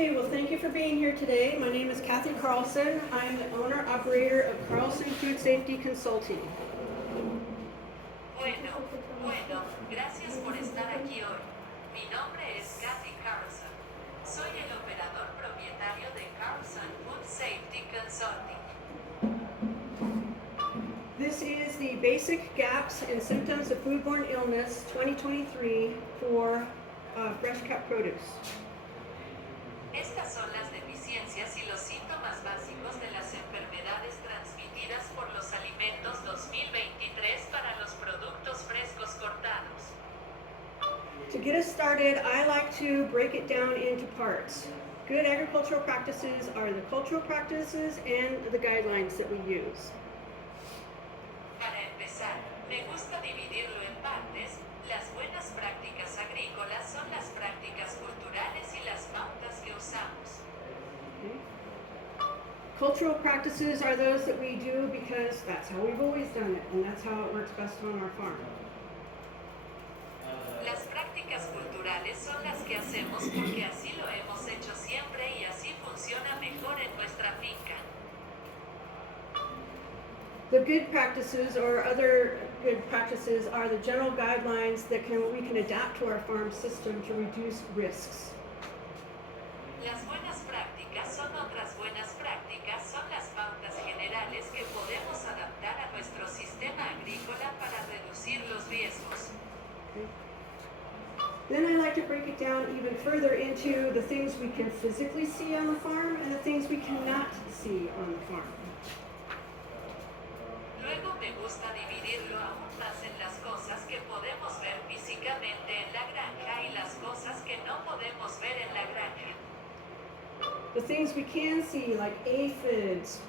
Okay, well, thank you for being here today. My name is Cathy Carlson. I'm the owner-operator of Carlson Food Safety Consulting. Bueno, gracias por estar aquí hoy. Mi nombre es Cathy Carlson. Soy el operador propietario de Carlson Food Safety Consulting. This is the Basic Gaps and Symptoms of Foodborne Illness 2023 for fresh cut produce. Estas son las deficiencias y los síntomas básicos de las enfermedades transmitidas por los alimentos 2023 para los productos frescos cortados. To get us started, I like to break it down into parts. Good agricultural practices are the cultural practices and the guidelines that we use. Para empezar, me gusta dividirlo en partes. Las buenas prácticas agrícolas son las prácticas culturales y las pautas que usamos. Okay. Cultural practices are those that we do because that's how we've always done it, and that's how it works best on our farm. Las prácticas culturales son las que hacemos porque así lo hemos hecho siempre y así funciona mejor en nuestra finca. The good practices or other good practices are the general guidelines that we can adapt to our farm system to reduce risks. Las buenas prácticas son otras buenas prácticas, son las pautas generales que podemos adaptar a nuestro sistema agrícola para reducir los riesgos. Okay. Then I like to break it down even further into the things we can physically see on the farm and the things we cannot see on the farm. Luego me gusta dividirlo aún más en las cosas que podemos ver físicamente en la granja y las cosas que no podemos ver en la granja. The things we can see, like aphids,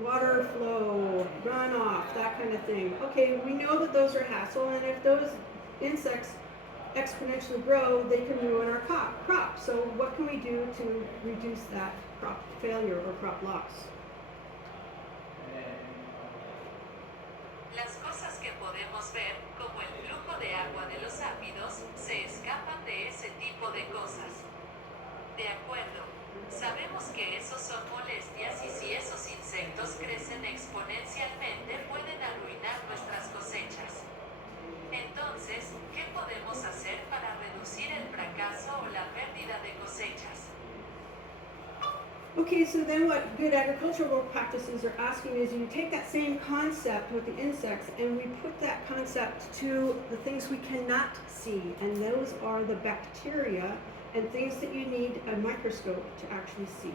water flow, runoff, that kind of thing. Okay, we know that those are hassle, and if those insects exponentially grow, they can ruin our crop. So what can we do to reduce that crop failure or crop loss? Las cosas que podemos ver, como el flujo de agua de los áfidos, se escapan de ese tipo de cosas. De acuerdo. Sabemos que esos son molestias y si esos insectos crecen exponencialmente pueden arruinar nuestras cosechas. Entonces, ¿qué podemos hacer para reducir el fracaso o la pérdida de cosechas? Okay, so then what good agricultural practices are asking is you take that same concept with the insects and we put that concept to the things we cannot see, and those are the bacteria and things that you need a microscope to actually see.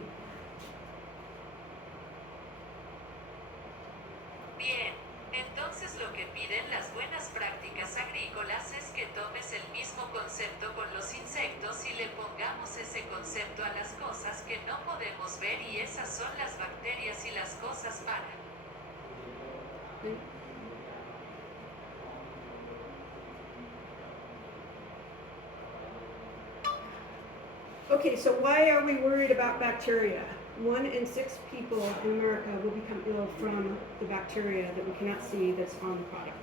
Bien, entonces lo que piden las buenas prácticas agrícolas es que tomes el mismo concepto con los insectos y le pongamos ese concepto a las cosas que no podemos ver y esas son las bacterias y las cosas para. Okay. Okay, so why are we worried about bacteria? 1 in 6 people in America will become ill from the bacteria that we cannot see that's on the product.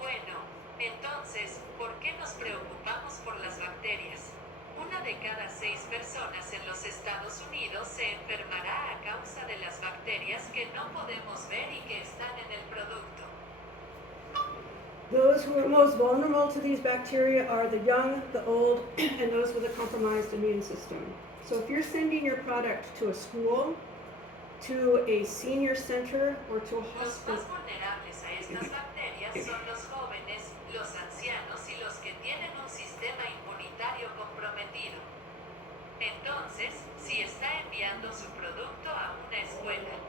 Bueno, entonces, ¿por qué nos preocupamos por las bacterias? 1 de cada 6 personas en los Estados Unidos se enfermará a causa de las bacterias que no podemos ver y que están en el producto. Those who are most vulnerable to these bacteria are the young, the old, and those with a compromised immune system. So if you're sending your product to a school, to a senior center, or to a Los hospital, más vulnerables a estas bacterias son los jóvenes, los ancianos y los que tienen un sistema inmunitario comprometido. Entonces, si está enviando su producto a una escuela,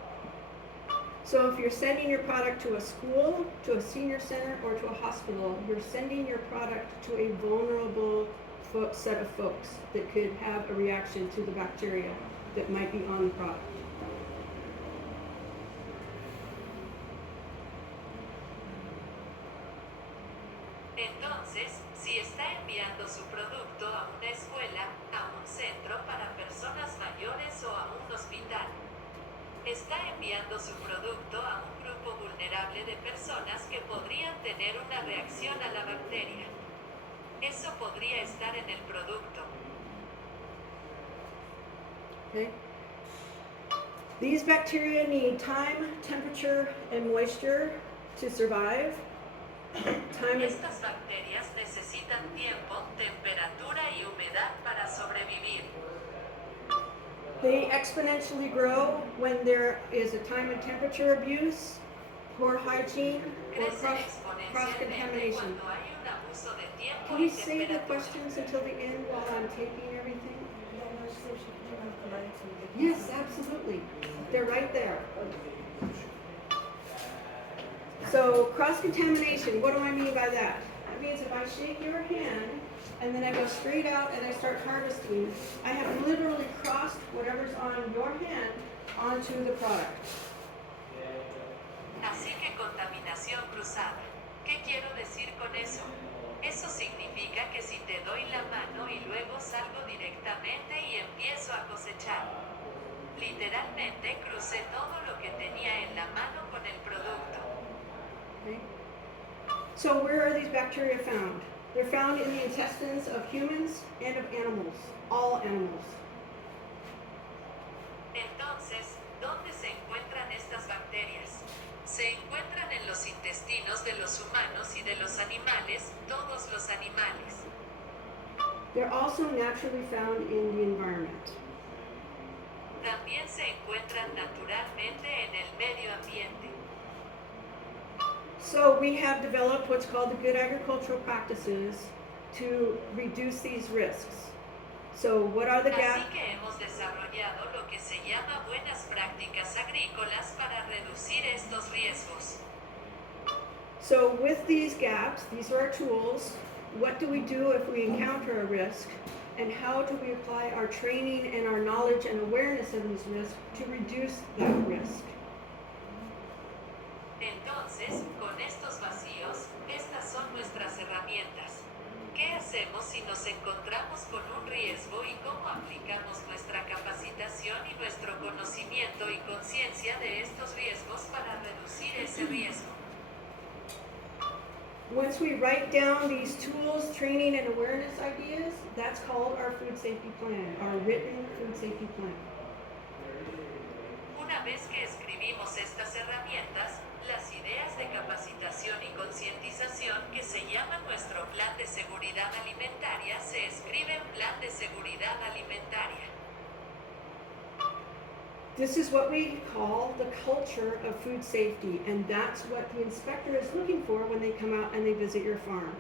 so if you're sending your product to a school, to a senior center, or to a hospital, you're sending your product to a vulnerable set of folks that could have a reaction to the bacteria that might be on the product. entonces, si está enviando su producto a una escuela, a un centro para personas mayores o a un hospital, está enviando su producto a un grupo vulnerable de personas que podrían tener una reacción a la bacteria. Eso podría estar en el producto. Okay? These bacteria need time, temperature, and moisture to survive. Estas bacterias necesitan tiempo, temperatura y humedad para sobrevivir. They exponentially grow when there is a time and temperature abuse, poor hygiene, or Crecen exponencialmente cross-contamination. cuando hay un abuso de tiempo Can y we save the temperatura. questions until the end while I'm taping everything? Yes, absolutely. They're right there. So cross-contamination, what do I mean by that? That means if I shake your hand and then I go straight out and I start harvesting, I have literally crossed whatever's on your hand onto the product. Así que contaminación cruzada. ¿Qué quiero decir con eso? Eso significa que si te doy la mano y luego salgo directamente y empiezo a cosechar. Literalmente crucé todo lo que tenía en la mano con el producto. Okay. So where are these bacteria found? They're found in the intestines of humans and of animals, all animals. Entonces, ¿dónde se encuentran estas bacterias? Se encuentran en los intestinos de los humanos y de los animales, todos los animales. They're also naturally found in the environment. También se encuentran naturalmente en el medio ambiente. So we have developed what's called the good agricultural practices to reduce these risks. So what are the Así gaps? que hemos desarrollado lo que se llama buenas prácticas agrícolas para reducir estos riesgos. So with these gaps, these are our tools. What do we do if we encounter a risk? And how do we apply our training and our knowledge and awareness of these risks to reduce that risk? Entonces, con estos vacíos, estas son nuestras herramientas. ¿Qué hacemos si nos encontramos con un riesgo y cómo aplicamos nuestra capacitación y nuestro conocimiento y conciencia de estos riesgos para reducir ese riesgo? Once we write down these tools, training, and awareness ideas, that's called our food safety plan, our written food safety plan. Una vez que escribimos estas herramientas, las ideas de capacitación y concientización que se llama nuestro plan de seguridad alimentaria se escriben plan de seguridad alimentaria. This is what we call the culture of food safety, and that's what the inspector is looking for when they come out and they visit your farm.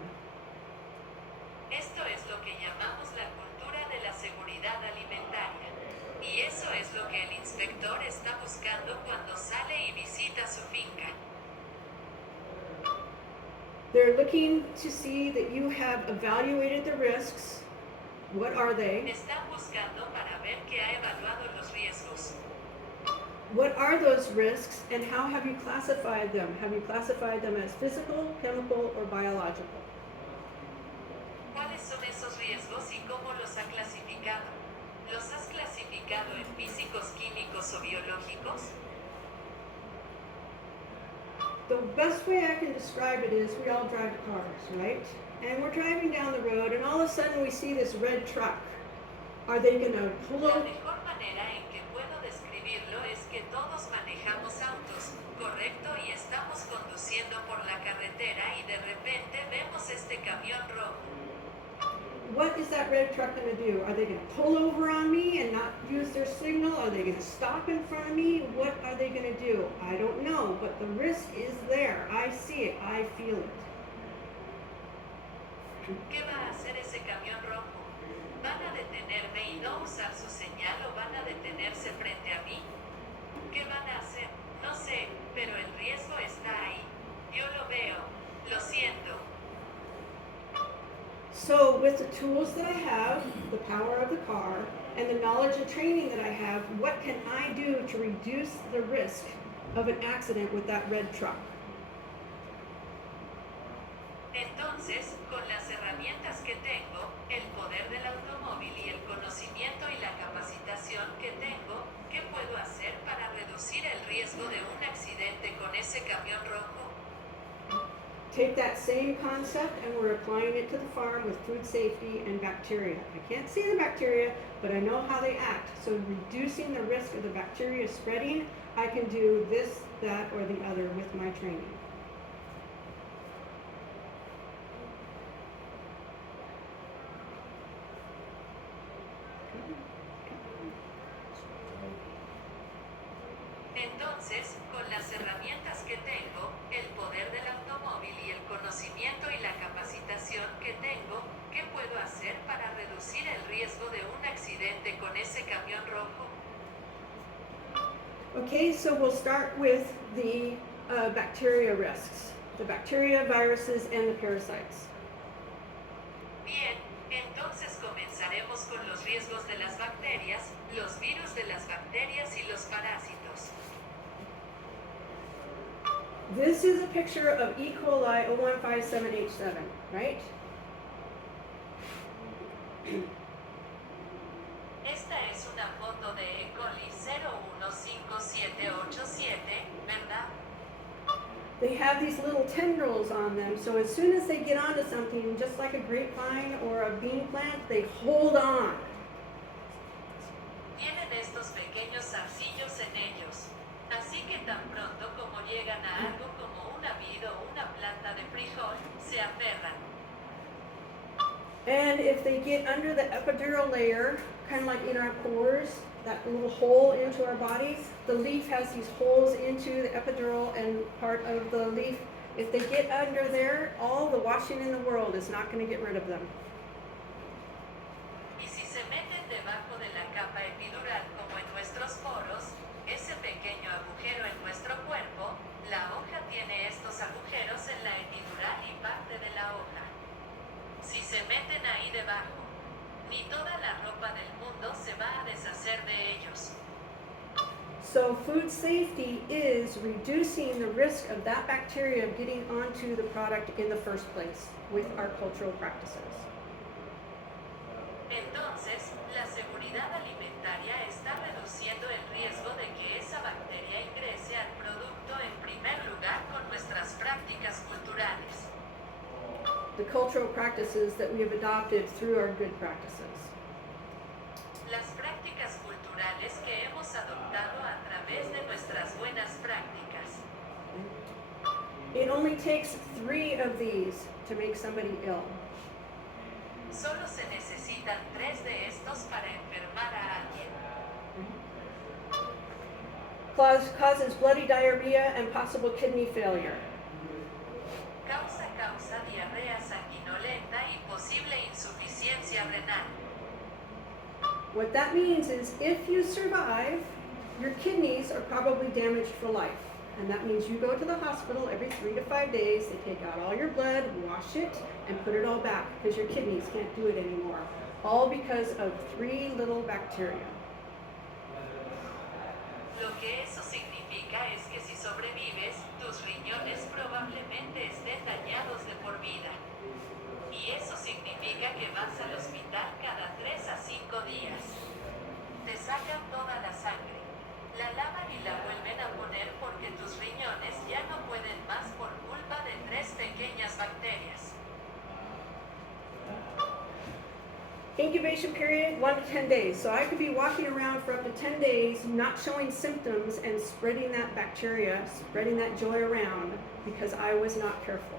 Esto es lo que llamamos la cultura de la seguridad alimentaria. Y eso es lo que el inspector está buscando cuando sale y visita su finca. They're looking to see that you have evaluated the risks. What are they? Están buscando para ver que ha evaluado los riesgos. What are those risks and how have you classified them? Have you classified them as physical, chemical, or biological? ¿Cuáles son esos riesgos y cómo los ha clasificado? ¿Los has clasificado en físicos, químicos o biológicos? The best way I can describe it is we all drive cars, right? And we're driving down the road and all of a sudden we see this red truck. Are they going to pull La over? mejor manera en que puedo describirlo es que todos manejamos autos, correcto, y estamos conduciendo por la carretera y de repente vemos este camión rojo. What is that red truck going to do? Are they going to pull over on me and not use their signal? Are they going to stop in front of me? What are they going to do? I don't know, but the risk is there. I see it. I feel it. ¿Qué va a hacer ese camión rojo? ¿Van a detenerme y no usar su señal o van a detenerse frente a mí? ¿Qué van a hacer? No sé, pero el riesgo está ahí. Yo lo veo. Lo siento. So with the tools that I have, the power of the car, and the knowledge and training that I have, what can I do to reduce the risk of an accident with that red truck? Entonces, con las herramientas que tengo, el poder del automóvil y el conocimiento y la capacitación que tengo, ¿qué puedo hacer para reducir el riesgo de un accidente con ese camión rojo? take that same concept and we're applying it to the farm with food safety and bacteria. I can't see the bacteria, but I know how they act. So reducing the risk of the bacteria spreading, I can do this, that, or the other with my training. Entonces, con las herramientas que tengo, el poder del automóvil y el conocimiento y la capacitación que tengo, ¿qué puedo hacer para reducir el riesgo de un accidente con ese camión rojo? Okay, so we'll start with the bacteria risks, the bacteria, viruses, and the parasites. Bien, entonces comenzaremos con los riesgos de las bacterias, los virus de las bacterias y los parásitos. This is a picture of E. coli 0157H7, right? Esta es una foto de E. coli 015787, ¿verdad? They have these little tendrils on them, so as soon as they get onto something, just like a grapevine or a bean plant, they hold on. Tienen estos pequeños zarcillos en ellos. Así que tan pronto como llegan a algo como una vid o una planta de frijol, se aferran. And if they get under the epidural layer, kind of like in our pores, that little hole into our bodies, the leaf has these holes into the epidural and part of the leaf. If they get under there, all the washing in the world is not going to get rid of them. Y si se meten debajo de la capa epidural como en nuestros poros, ese pequeño agujero en nuestro cuerpo, la hoja tiene estos agujeros en la epidural y parte de la hoja. Si se meten ahí debajo, ni toda la ropa del mundo se va a deshacer de ellos. So food safety is reducing the risk of that bacteria getting onto the product in the first place with our cultural practices. Entonces, la seguridad alimentaria está reduciendo el riesgo de que esa bacteria ingrese al producto en primer lugar con nuestras prácticas culturales. The cultural practices that we have adopted through our good practices. Las prácticas culturales que hemos adoptado a través de nuestras buenas prácticas. It only takes 3 of these to make somebody ill. Solo se necesitan 3 de estos para enfermar a alguien. Causes bloody diarrhea and possible kidney failure. Causa diarrea sanguinolenta y posible insuficiencia renal. What that means is if you survive, your kidneys are probably damaged for life. And that means you go to the hospital every 3 to 5 days, they take out all your blood, wash it, and put it all back because your kidneys can't do it anymore. All because of 3 little bacteria. Lo que eso significa es que si sobrevives, tus riñones probablemente estén dañados de por vida. Y eso significa que vas al hospital cada 3 a 5 días. Te sacan toda la sangre. La lavan y la vuelven a poner porque tus riñones ya no pueden más por culpa de 3 pequeñas bacterias. Incubation period, 1 to 10 days. So I could be walking around for up to 10 days, not showing symptoms and spreading that bacteria, spreading that joy around because I was not careful.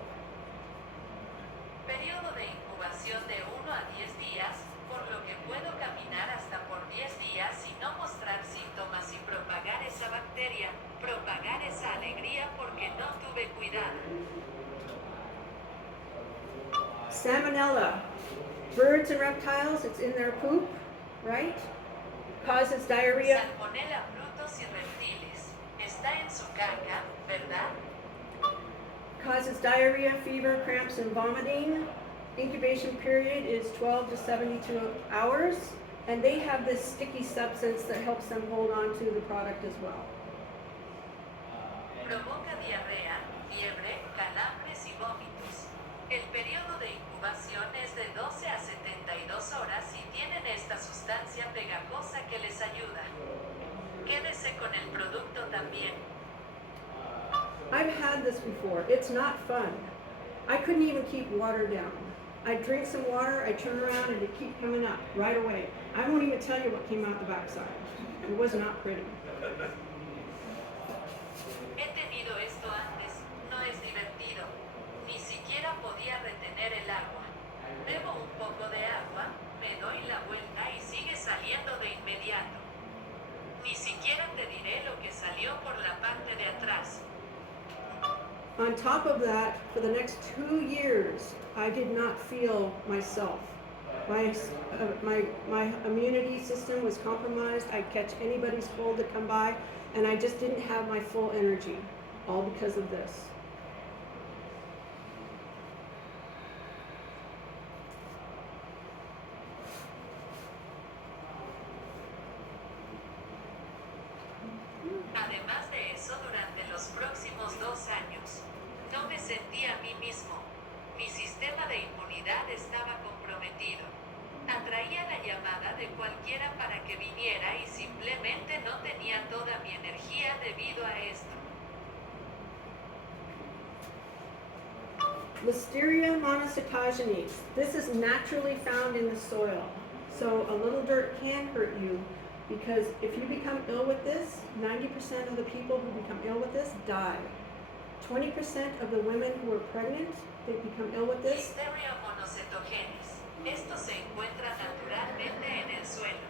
Periodo de incubación de 1 a 10 días, por lo que puedo caminar hasta por 10 días y no mostrar síntomas y propagar esa bacteria, propagar esa alegría porque no tuve cuidado. Salmonella. Birds and reptiles, it's in their poop, right? Causes diarrhea. Salmonella frutos y reptiles. Está en su caca, ¿verdad? Causes diarrhea, fever, cramps, and vomiting. Incubation period is 12 to 72 hours. And they have this sticky substance that helps them hold on to the product as well. Provoca diarrea, fiebre, calambres y vómitos. El periodo de incubación es de 12 a 72 horas y tienen esta sustancia pegajosa que les ayuda. Quédese con el producto también. I've had this before. It's not fun. I couldn't even keep water down. I drink some water, I turn around, and it keep coming up right away. I won't even tell you what came out the backside. It was not pretty. He tenido esto antes, no es divertido. Ni siquiera podía retener el agua. Bebo un poco de agua, me doy la vuelta y sigue saliendo de inmediato. Ni siquiera te diré lo que salió por la parte de atrás. On top of that, for the next 2 years, I did not feel myself. My immunity system was compromised. I'd catch anybody's cold to come by, and I just didn't have my full energy, all because of this. Además de eso, durante los próximos 2 años, no me sentía a mí mismo. Mi sistema de inmunidad estaba comprometido. Atraía la llamada de cualquiera para que viniera y simplemente no tenía toda mi energía debido a esto. Listeria monocytogenes. This is naturally found in the soil. So a little dirt can hurt you because if you become ill with this, 90% of the people who become ill with this die. 20% of the women who are pregnant, they become ill with this. Listeria monocytogenes. Esto se encuentra naturalmente en el suelo.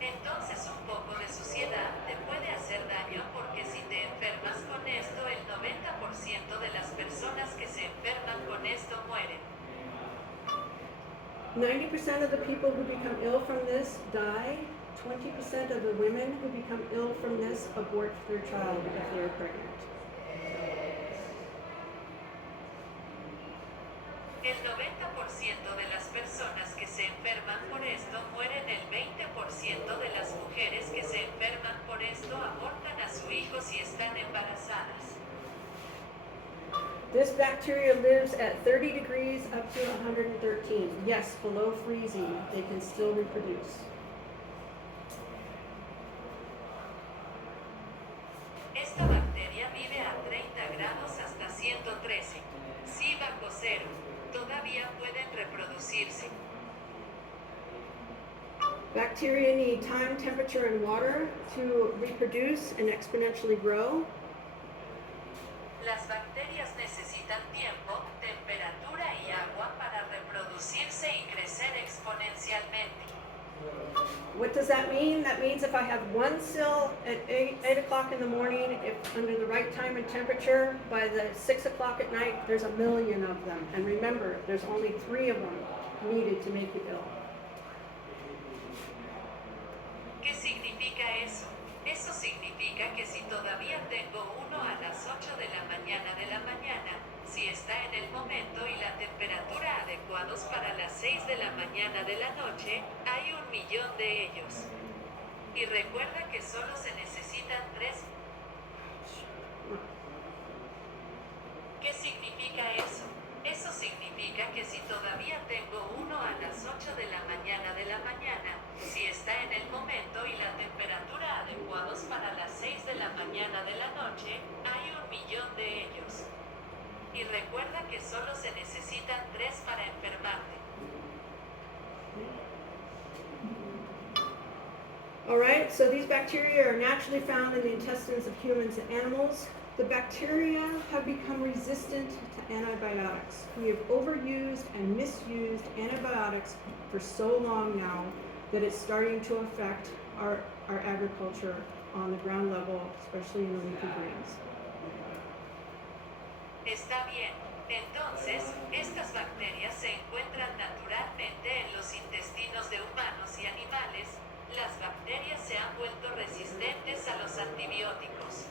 Entonces un poco de suciedad te puede hacer daño porque si te enfermas con esto, el 90% de las personas que se enferman con esto mueren. 90% of the people who become ill from this die. 20% of the women who become ill from this abort their child if they are pregnant. El 90% de las personas que se enferman por esto mueren. El 20% de las mujeres que se enferman por esto abortan a su hijo si están embarazadas. This bacteria lives at 30 degrees up to 113. Yes, below freezing, they can still reproduce. Esta bacteria vive a 30 grados hasta 113. Sí, bajo cero. Todavía pueden reproducirse. Bacteria need time, temperature, and water to reproduce and exponentially grow. Las bacterias necesitan tiempo, temperatura y agua para reproducirse y crecer exponencialmente. What does that mean? That means if I have one cell at 8 o'clock in the morning, if under the right time and temperature, by the 6 o'clock at night, there's 1 million of them. And remember, there's only 3 of them needed to make you ill. ¿Qué significa eso? Eso significa que si todavía tengo uno a las 8 de la mañana, si está en el momento y la temperatura adecuados para las 6 de la mañana de la noche, hay 1 millón de ellos. Y recuerda que solo se necesitan 3. ¿Qué significa eso? Eso significa que si todavía tengo uno a las 8 de la mañana, si está en el momento y la temperatura adecuados para las 6 de la mañana de la noche, hay 1 millón de ellos. Y recuerda que solo se necesitan 3 para enfermarte. Alright, so these bacteria are naturally found in the intestines of humans and animals. The bacteria have become resistant to antibiotics. We have overused and misused antibiotics for so long now that it's starting to affect our agriculture on the ground level, especially in the leafy greens. Está bien. Entonces, estas bacterias se encuentran naturalmente en los intestinos de humanos y animales. Las bacterias se han vuelto resistentes a los antibióticos.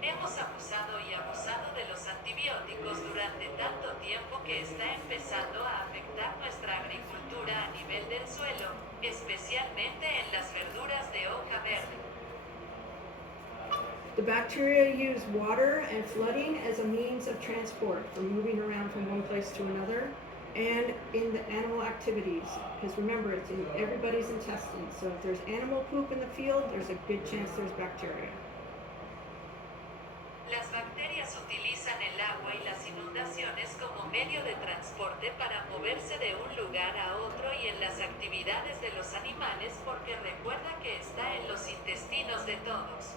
Hemos abusado y abusado de los antibióticos durante tanto tiempo que está empezando a afectar nuestra agricultura a nivel del suelo, especialmente en las verduras de hoja verde. The bacteria use water and flooding as a means of transport for moving around from one place to another, and in the animal activities, because remember, it's in everybody's intestines. So if there's animal poop in the field, there's a good chance there's bacteria. Las bacterias utilizan el agua y las inundaciones como alterar a otro y en las actividades de los animales porque recuerda que está en los intestinos de todos.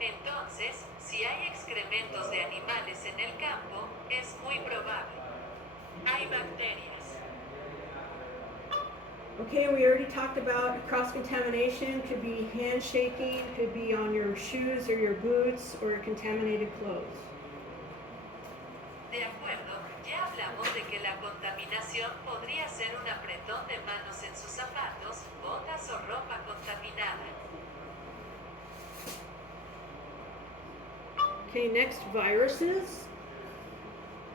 Entonces, si hay excrementos de animales en el campo, es muy probable. Hay bacterias. Okay, we already talked about cross-contamination. Could be handshaking, could be on your shoes or your boots or contaminated clothes. De acuerdo, ya hablamos de que la contaminación podría ser un apretón de manos en sus zapatos, botas o ropa contaminada. Okay, next, viruses.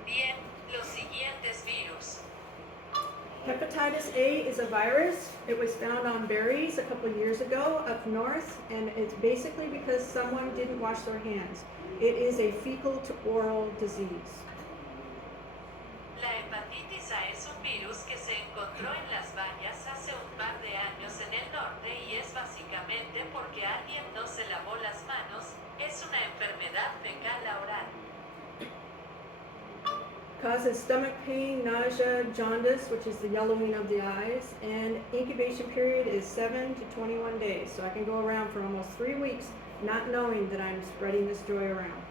Bien, los siguientes virus. Hepatitis A is a virus. It was found on berries a couple years ago up north, and it's basically because someone didn't wash their hands. It is a fecal to oral disease. La hepatitis A es un virus que se encontró en las bayas hace un par de años en el norte y es básicamente porque alguien no se lavó las manos. Es una enfermedad fecal a oral. Causes stomach pain, nausea, jaundice, which is the yellowing of the eyes, and incubation period is 7 to 21 days. So I can go around for almost 3 weeks not knowing that I'm spreading this joy around.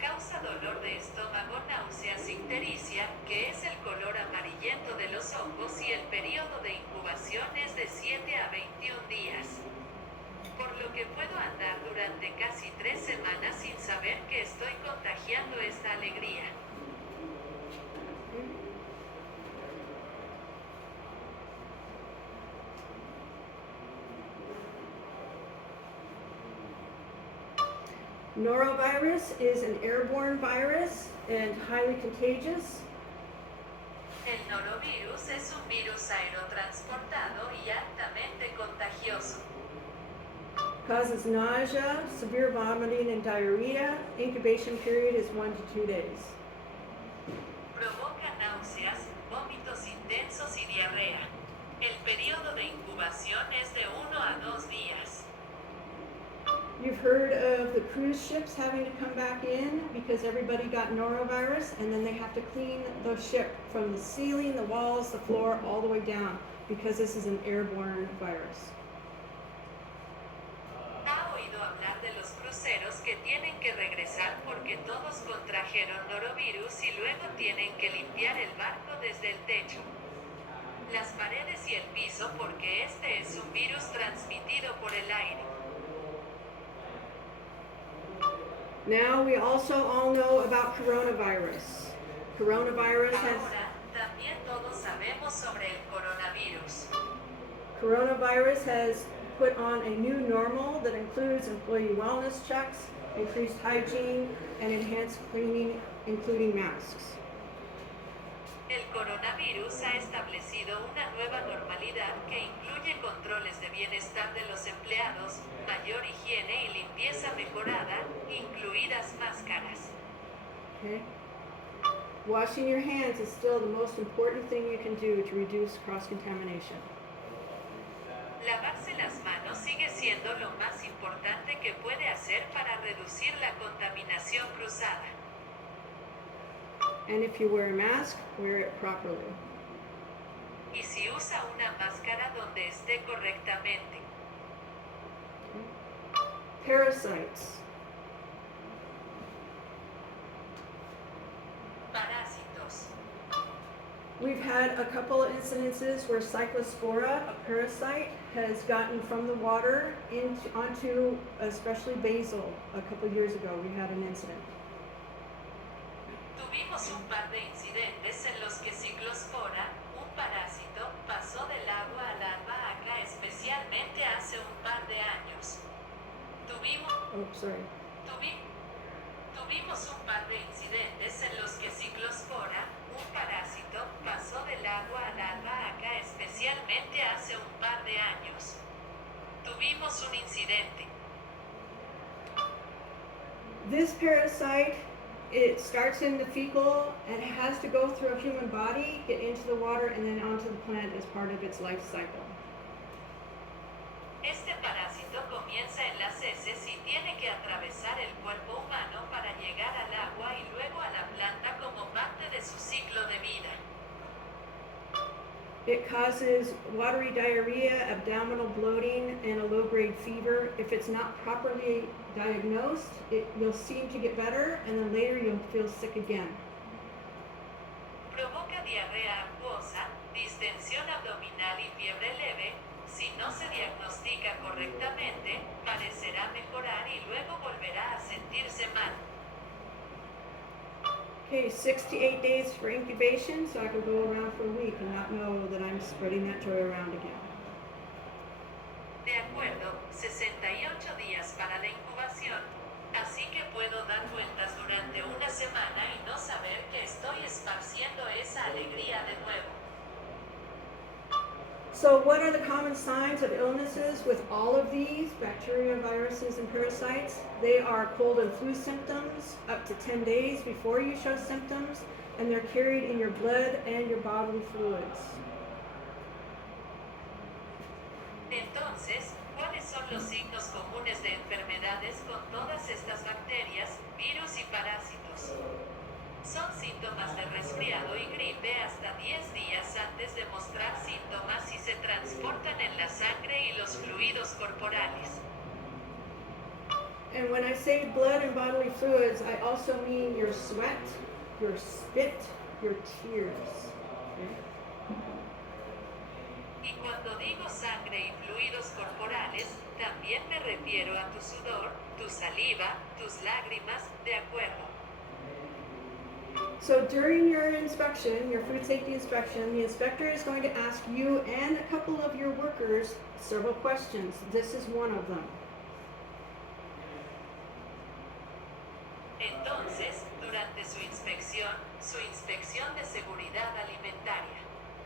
Causa dolor de estómago, náuseas, ictericia, que es el color amarillento de los ojos y el periodo de incubación es de 7 a 21 días. Por lo que puedo andar durante casi 3 semanas sin saber que estoy contagiando esta alegría. Norovirus is an airborne virus and highly contagious. El norovirus es un virus aerotransportado y altamente contagioso. Causes nausea, severe vomiting, and diarrhea. Incubation period is 1 to 2 days. Provoca náuseas, vómitos intensos y diarrea. El periodo de incubación es de 1 a 2 días. You've heard of the cruise ships having to come back in because everybody got norovirus, and then they have to clean the ship from the ceiling, the walls, the floor, all the way down because this is an airborne virus. ¿Ha oído hablar de los cruceros que tienen que regresar porque todos contrajeron norovirus y luego tienen que limpiar el barco desde el techo, las paredes y el piso porque este es un virus transmitido por el aire? Now we also all know about coronavirus. Coronavirus has Ahora, también todos sabemos sobre el Coronavirus has put on a new normal that includes employee wellness checks, increased hygiene, and enhanced cleaning, including masks. El coronavirus ha establecido una nueva normalidad que incluye controles de bienestar de los empleados, mayor higiene y limpieza mejorada, incluidas máscaras. Okay? Washing your hands is still the most important thing you can do to reduce cross-contamination. Lavarse las manos sigue siendo lo más importante que puede hacer para reducir la contaminación cruzada. And if you wear a mask, wear it properly. Y si usa una máscara donde esté correctamente. Parasites. Parásitos. We've had a couple of incidences where Cyclospora, a parasite, has gotten from the water onto especially basil. A couple of years ago, we had an incident. Tuvimos un par de incidentes en los que Cyclospora, un parásito, pasó del agua a la albahaca, especialmente hace un par de años. Tuvimos un par de incidentes en los que Cyclospora, un parásito, pasó del agua a la albahaca, especialmente hace un par de años. Tuvimos un incidente. This parasite, it starts in the fecal and it has to go through a human body, get into the water, and then onto the plant as part of its life cycle. Este parásito comienza en las heces y tiene que atravesar el cuerpo humano para llegar al agua y luego a la planta como parte de su ciclo de It causes watery diarrhea, abdominal bloating, and a low-grade fever. If it's not properly diagnosed, you'll seem to get better, and then later you'll feel sick again. Provoca diarrea acuosa, distensión abdominal y fiebre leve. Si no se diagnostica correctamente, parecerá mejorar y luego volverá a sentirse mal. Okay, 6 to 8 days for incubation, so I can go around for a week and not know that I'm spreading that joy around again. De acuerdo, 68 días para la incubación, así que puedo dar vueltas durante una semana y no saber que estoy esparciendo esa alegría de nuevo. So what are the common signs of illnesses with all of these bacteria, viruses, and parasites? They are cold and flu symptoms up to 10 days before you show symptoms, and they're carried in your blood and your bodily fluids. Entonces, ¿cuáles son los signos comunes de enfermedades con todas estas bacterias, virus y parásitos? Son síntomas de resfriado y gripe hasta 10 días antes de mostrar síntomas y se transportan en la sangre y los fluidos corporales. And when I say blood and bodily fluids, I also mean your sweat, your spit, your tears. Okay? Y cuando digo sangre y fluidos corporales, también me refiero a tu sudor, tu saliva, tus lágrimas, ¿de acuerdo? So during your inspection, your food safety inspection, the inspector is going to ask you and a couple of your workers several questions. This is one of them. Entonces, durante su inspección de seguridad alimentaria,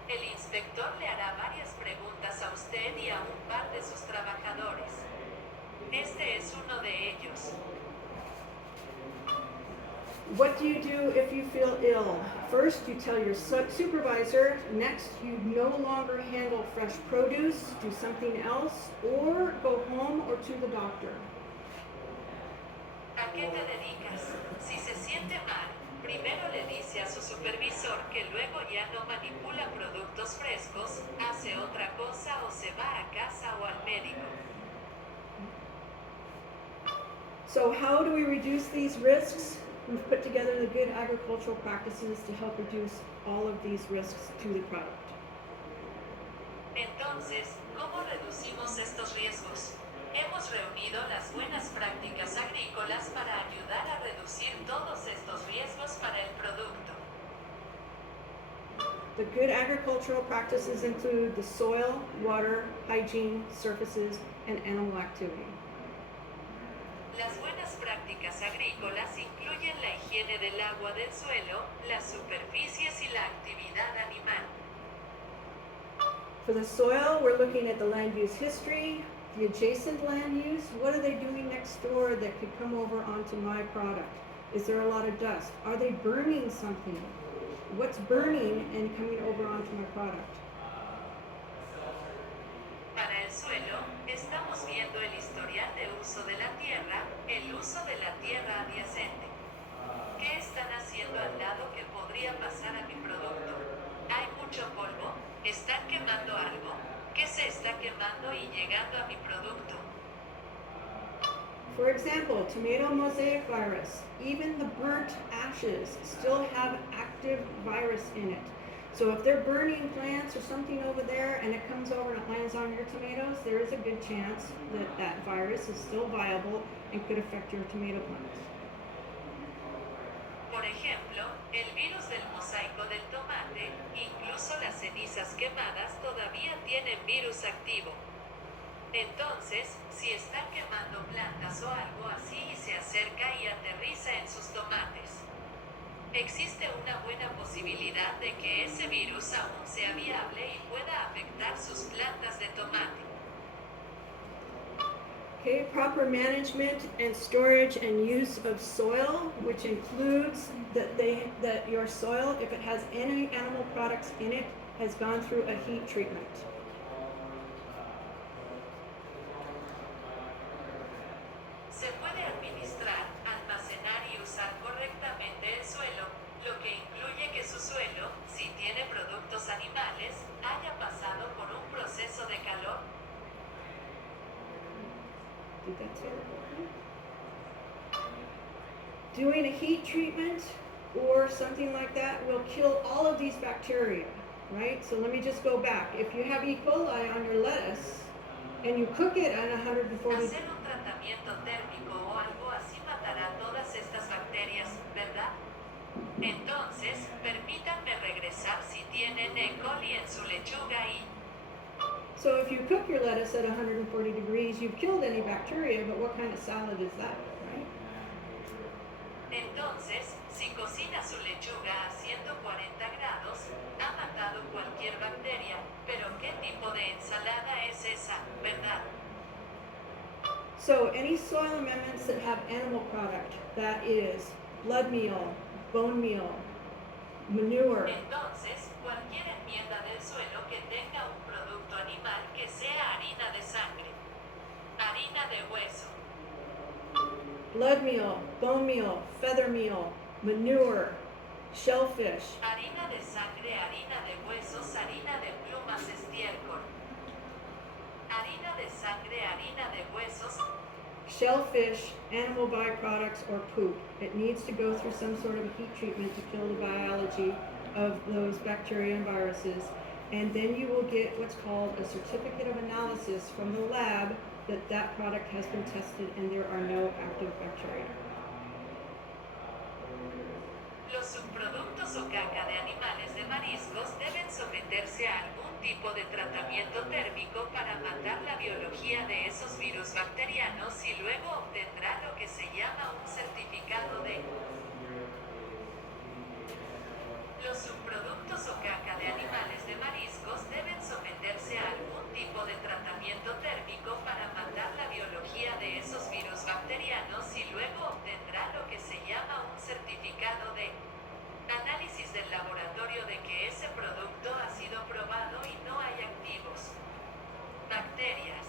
el inspector le hará varias preguntas a usted y a un par de sus trabajadores. Este es uno de ellos. What do you do if you feel ill? First, you tell your supervisor. Next, you no longer handle fresh produce, do something else, or go home or to the doctor. ¿A qué te dedicas? Si se siente mal, primero le dice a su supervisor que luego ya no manipula productos frescos, hace otra cosa o se va a casa o al médico. So how do we reduce these risks? We've put together the good agricultural practices to help reduce all of these risks to the product. Entonces, ¿cómo reducimos estos riesgos? Hemos reunido las buenas prácticas agrícolas para ayudar a reducir todos estos riesgos para el producto. The good agricultural practices include the soil, water, hygiene, surfaces, and animal activity. Las buenas prácticas agrícolas incluyen la higiene del agua del suelo, las superficies y la actividad animal. For the soil, we're looking at the land use history, the adjacent land use. What are they doing next door that could come over onto my product? Is there a lot of dust? Are they burning something? What's burning and coming over onto my product? Para el suelo, estamos viendo el historial de uso de la tierra, el uso de la tierra adyacente. ¿Qué están haciendo al lado que podría pasar a mi producto? ¿Hay mucho polvo? ¿Están quemando algo? ¿Qué se está quemando y llegando a mi producto? For example, tomato mosaic virus. Even the burnt ashes still have active virus in it. So if they're burning plants or something over there and it comes over and it lands on your tomatoes, there is a good chance that that virus is still viable and could affect your tomato plants. Por ejemplo, el virus del mosaico del tomate, incluso las cenizas quemadas todavía tienen virus activo. Entonces, si están quemando plantas o algo así y se acerca y aterriza en sus tomates, existe una buena posibilidad de que ese virus aún sea viable y pueda afectar sus plantas de tomate. Okay, proper management and storage and use of soil, which includes that your soil, if it has any animal products in it, has gone through a heat treatment. Se puede administrar, almacenar y usar correctamente el suelo, lo que incluye que su suelo, si tiene productos animales, haya doing a heat treatment or something like that will kill all of these bacteria, right? So let me just go back. If you have E. coli on your lettuce and you cook it at 140, Hacer un tratamiento térmico o algo así matará todas estas bacterias, ¿verdad? Entonces, permítanme regresar si tienen E. coli en su lechuga y... so if you cook your lettuce at 140 degrees, you've killed any bacteria, but what kind of salad is that, right? Entonces, si cocina su lechuga a 140 grados, ha matado cualquier bacteria, pero ¿qué tipo de ensalada es esa, verdad? So any soil amendments that have animal product, that is blood meal, bone meal, manure, Entonces, cualquier enmienda del suelo que tenga un producto animal que sea harina de sangre, harina de hueso, blood meal, bone meal, feather meal, manure, shellfish, harina de sangre, harina de huesos, harina de plumas, estiércol, harina de sangre, harina de huesos, shellfish, animal byproducts, or poop. It needs to go through some sort of heat treatment to kill the biology of those bacteria and viruses. And then you will get what's called a certificate of analysis from the lab that that product has been tested and there are no active bacteria. Los subproductos o caca de animales de mariscos deben someterse a algún tipo de tratamiento térmico para matar la biología de esos virus bacterianos y luego obtendrá lo que se llama un certificado de... Los subproductos o caca de animales de mariscos deben someterse a algún tipo de tratamiento térmico para matar la biología de esos virus bacterianos y luego obtendrá lo que se llama un certificado de análisis del laboratorio de que ese producto ha sido probado y no hay activos. Bacterias.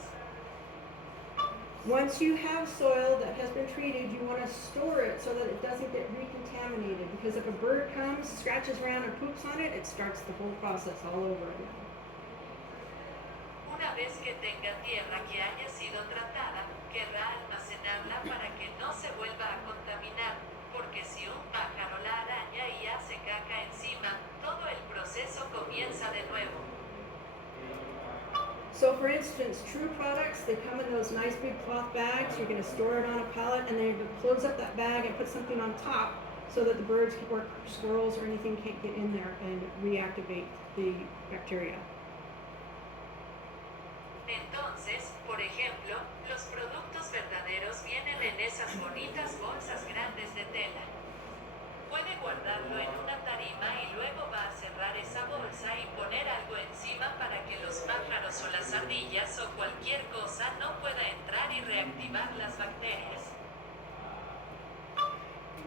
Once you have soil that has been treated, you want to store it so that it doesn't get recontaminated, because if a bird comes, scratches around and poops on it, it starts the whole process all over again. Una vez que tenga tierra que haya sido tratada, querrá almacenarla para que no se vuelva a contaminar, porque si un pájaro la araña y hace caca encima, todo el proceso comienza de nuevo. So for instance, True products, they come in those nice big cloth bags. You're going to store it on a pallet, and then you're going to close up that bag and put something on top so that the birds or squirrels or anything can't get in there and reactivate the bacteria. Entonces, por ejemplo, los productos verdaderos vienen en esas bonitas bolsas grandes de tela. Puede guardarlo en una tarima y luego va a cerrar esa bolsa y poner algo encima para que los pájaros o las ardillas o cualquier cosa no pueda entrar y reactivar las bacterias.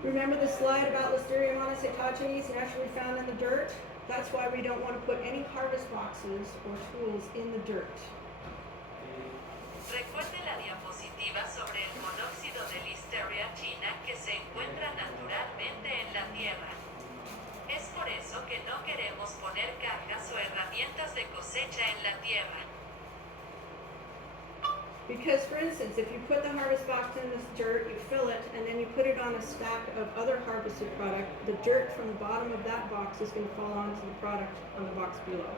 Remember the slide about Listeria monocytogenes naturally found in the dirt? That's why we don't want to put any harvest boxes or tools in the dirt. Recuerde la diapositiva sobre el monóxido de Listeria china que se encuentra naturalmente en la tierra. Es por eso que no queremos poner cajas o herramientas de cosecha en la tierra. Because, for instance, if you put the harvest box in this dirt, you fill it, and then you put it on a stack of other harvested product, the dirt from the bottom of that box is going to fall onto the product on the box below.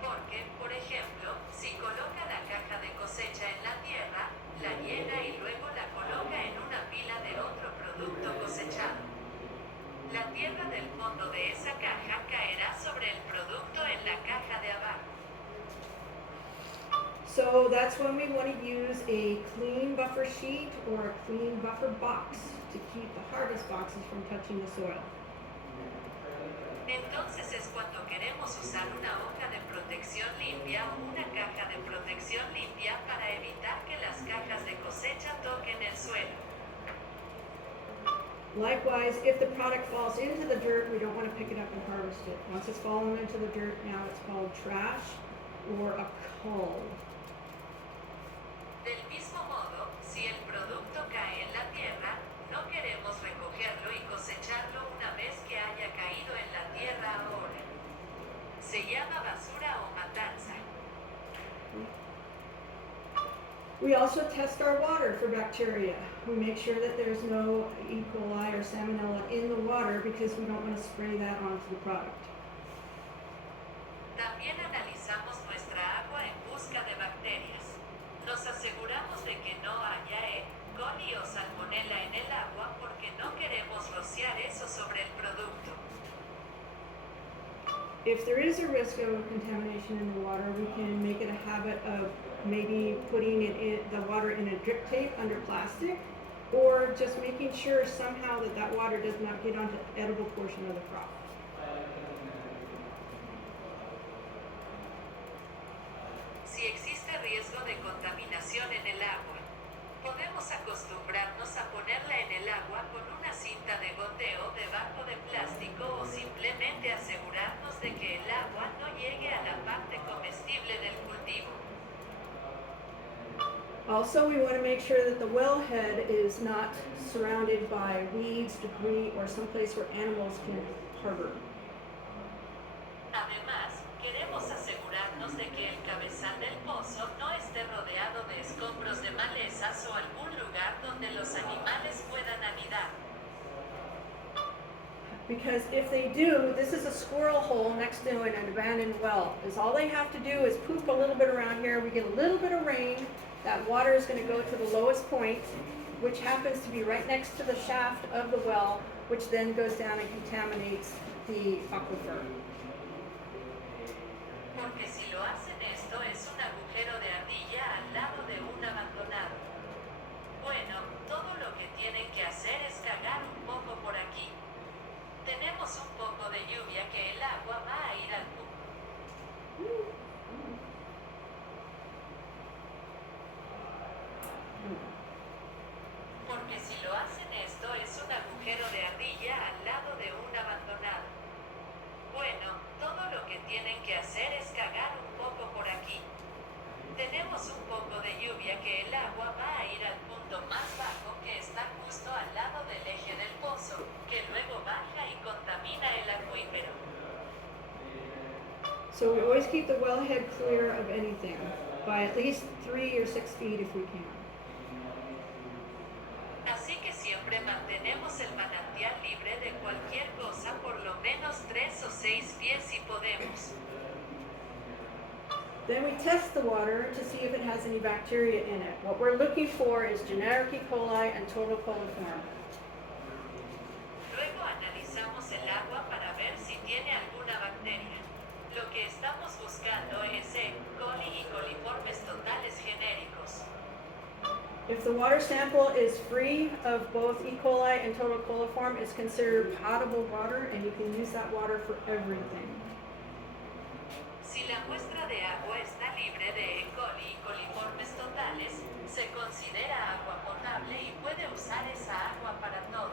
Porque, por ejemplo, si coloca la caja de cosecha en la tierra, la llena y luego la coloca en una pila de otro producto cosechado. La tierra del fondo de esa caja caerá sobre el producto en la caja de abajo. So that's when we want to use a clean buffer sheet or a clean buffer box to keep the harvest boxes from touching the soil. Entonces es cuando queremos usar una hoja de protección limpia o una caja de protección limpia para evitar que las cajas de cosecha toquen el suelo. Likewise, if the product falls into the dirt, we don't want to pick it up and harvest it. Once it's fallen into the dirt, now it's called trash or a cull. Del mismo modo, si el producto cae en la tierra, no queremos recogerlo y cosecharlo una vez que haya caído en la tierra ahora. Se llama basura o matanza. We also test our water for bacteria. We make sure that there's no E. coli or salmonella in the water because we don't want to spray that onto the product. También analizamos nuestra agua en busca de bacterias. Nos aseguramos de que no haya E. coli o salmonella en el agua porque no queremos rociar eso sobre el producto. If there is a risk of contamination in the water, we can make it a habit of maybe putting the water in a drip tape under plastic, or just making sure somehow that water does not get onto the edible portion of the crop. Si existe riesgo de contaminación en el agua, podemos acostumbrarnos a ponerla en el agua con una cinta de goteo debajo de plástico o simplemente asegurarnos de que el agua no llegue a la parte comestible del cultivo. Also, we want to make sure that the wellhead is not surrounded by weeds, debris, or someplace where animals can harbor. Además, queremos asegurarnos de que el cabezal del pozo no esté rodeado de escombros de malezas o algún lugar donde los animales puedan anidar. Because if they do, this is a squirrel hole next to an abandoned well. Is all they have to do is poop a little bit around here. We get a little bit of rain. That water is going to go to the lowest point, which happens to be right next to the shaft of the well, which then goes down and contaminates the aquifer. Porque si lo hacen esto es un agujero de ardilla al lado de un abandonado. Bueno, todo lo que tienen que hacer es cagar un poco por aquí. Tenemos un poco de lluvia que el agua va a ir al punto. Porque si lo hacen esto es un agujero de ardilla al lado de un abandonado. Bueno, todo lo que tienen que hacer es cagar un poco por aquí. Tenemos un poco de lluvia que el agua va a ir al punto más bajo que está justo al lado del eje del pozo, que luego baja y contamina el acuífero. So we always keep the wellhead clear of anything, by at least 3 or 6 feet if we can. Así que siempre mantenemos el manantial libre de cualquier cosa por lo menos 3 o 6 pies si podemos. Then we test the water to see if it has any bacteria in it. What we're looking for is generic E. coli and total coliform. Luego analizamos el agua para ver si tiene alguna bacteria. Lo que estamos buscando es E. coli y coliformes totales genéricos. If the water sample is free of both E. coli and total coliform, it's considered potable water and you can use that water for everything. Si la muestra de agua está libre de E. coli y coliformes totales, se considera agua potable y puede usar esa agua para todo.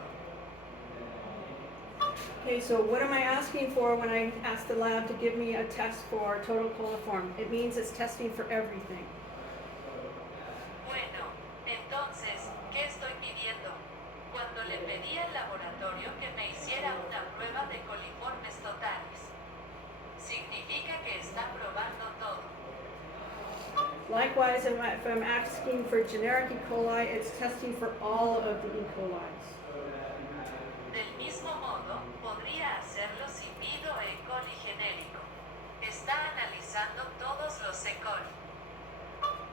Okay, so what am I asking for when I ask the lab to give me a test for total coliform? It means it's testing for everything. Bueno, entonces, ¿qué estoy pidiendo? Cuando le pedí al laboratorio que me hiciera una prueba de coliformes totales, significa que está probando todo. Likewise, if I'm asking for generic E. coli, it's testing for all of the E. colis. Del mismo modo, podría hacerlo si pido E. coli genérico. Está analizando todos los E. coli.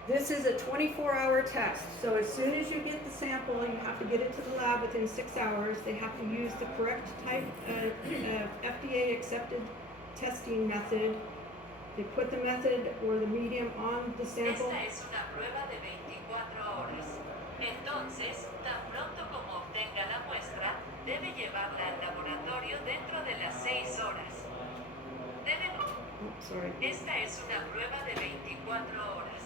This is a 24-hour test, so as soon as you get the sample, you have to get it to the lab within 6 hours. They have to use the correct type of FDA-accepted testing method. They put the method or the medium on the sample. Esta es una prueba de 24 horas. Entonces, tan pronto como obtenga la muestra, debe llevarla al laboratorio dentro de las 6 horas. Esta es una prueba de 24 horas.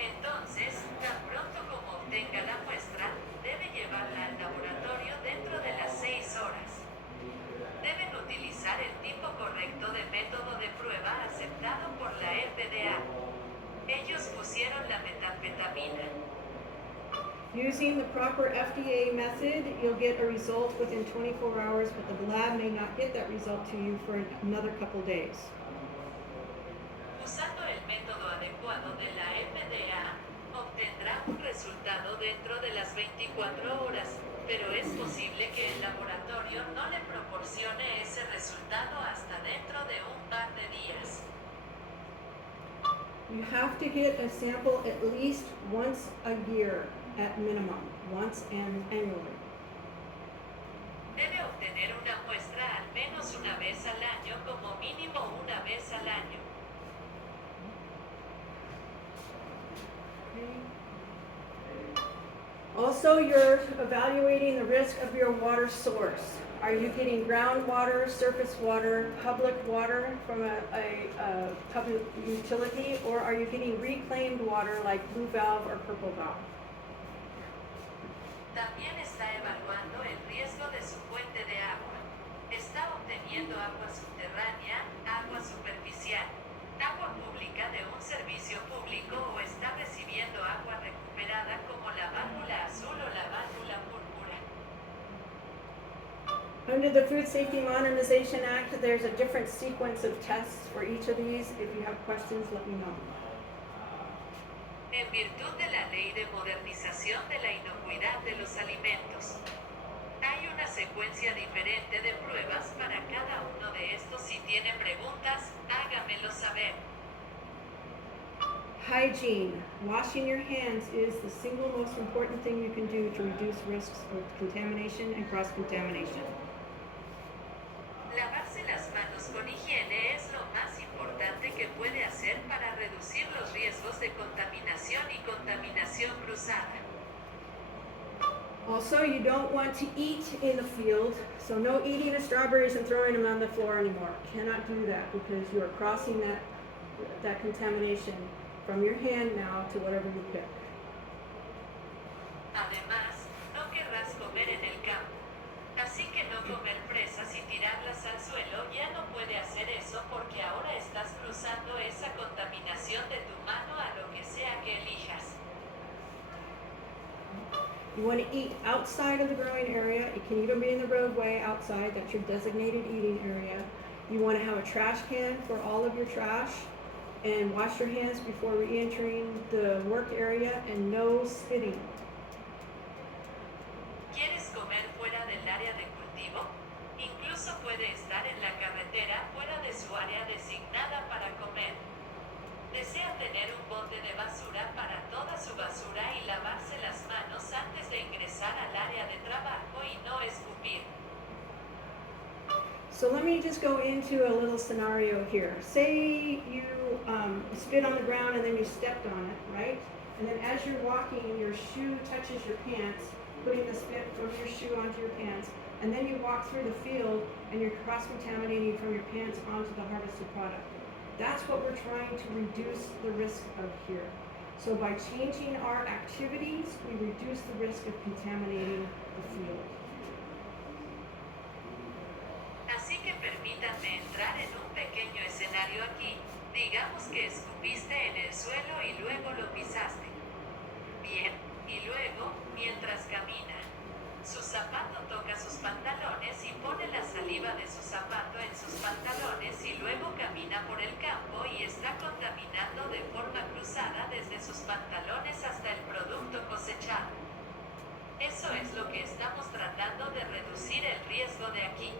Entonces, tan pronto como obtenga la muestra, debe llevarla al laboratorio dentro de las 6 horas. Deben utilizar el tipo correcto de método de prueba aceptado por la FDA. Ellos pusieron la metanfetamina. Using the proper FDA method, you'll get a result within 24 hours, but the lab may not get that result to you for another couple days. Usando el método adecuado de la FDA, obtendrá un resultado dentro de las 24 horas, pero es posible que el laboratorio no le proporcione ese resultado hasta dentro de un par de días. You have to get a sample at least once a year at minimum, once and annually. Debe obtener una muestra al menos una vez al año, como mínimo una vez al año. Also, you're evaluating the risk of your water source. Are you getting groundwater, surface water, public water from a public utility, or are you getting reclaimed water like blue valve or purple valve? También está evaluando el riesgo de su fuente de agua. Está obteniendo agua subterránea, agua superficial, agua pública de un servicio público, o está recibiendo agua recuperada como la válvula azul o la válvula púrpura. Under the Food Safety Modernization Act, there's a different sequence of tests for each of these. If you have questions, let me know. En virtud de la Ley de Modernización de la Inocuidad de los Alimentos, hay una secuencia diferente de pruebas para cada uno de estos. Si tiene preguntas, hágamelo saber. Hygiene. Washing your hands is the single most important thing you can do to reduce risks of contamination and cross-contamination. Lavarse las manos con higiene es lo más importante que puede hacer para reducir los riesgos de contaminación y contaminación cruzada. Also, you don't want to eat in the field, so no eating of strawberries and throwing them on the floor anymore. Cannot do that because you are crossing that contamination from your hand now to whatever you pick. Además, no querrás comer en el campo. Así que no comer fresas y tirarlas al suelo. Ya no puede hacer eso porque ahora estás cruzando esa contaminación de tu mano a lo que sea que elijas. You want to eat outside of the growing area. It can either be in the roadway outside, that's your designated eating area. You want to have a trash can for all of your trash, and wash your hands before re-entering the work area, and no spitting. ¿Quieres comer fuera del área de cultivo? Incluso puede estar en la carretera fuera de su área designada para comer. Desea tener un bote de basura para toda su basura y lavarse las manos antes de ingresar al área de trabajo y no escupir. So let me just go into a little scenario here. Say you spit on the ground and then you stepped on it, right? And then as you're walking, your shoe touches your pants, putting the spit from your shoe onto your pants. And then you walk through the field and you're cross-contaminating from your pants onto the harvested product. That's what we're trying to reduce the risk of here. So by changing our activities, we reduce the risk of contaminating the field. Así que permítanme entrar en un pequeño escenario aquí. Digamos que escupiste en el suelo y luego lo pisaste. Bien, y luego, mientras camina, su zapato toca sus pantalones y pone la saliva de su zapato en sus pantalones, y luego camina por el campo y está contaminando de forma cruzada desde sus pantalones hasta el producto cosechado. Eso es lo que estamos tratando de reducir el riesgo de aquí.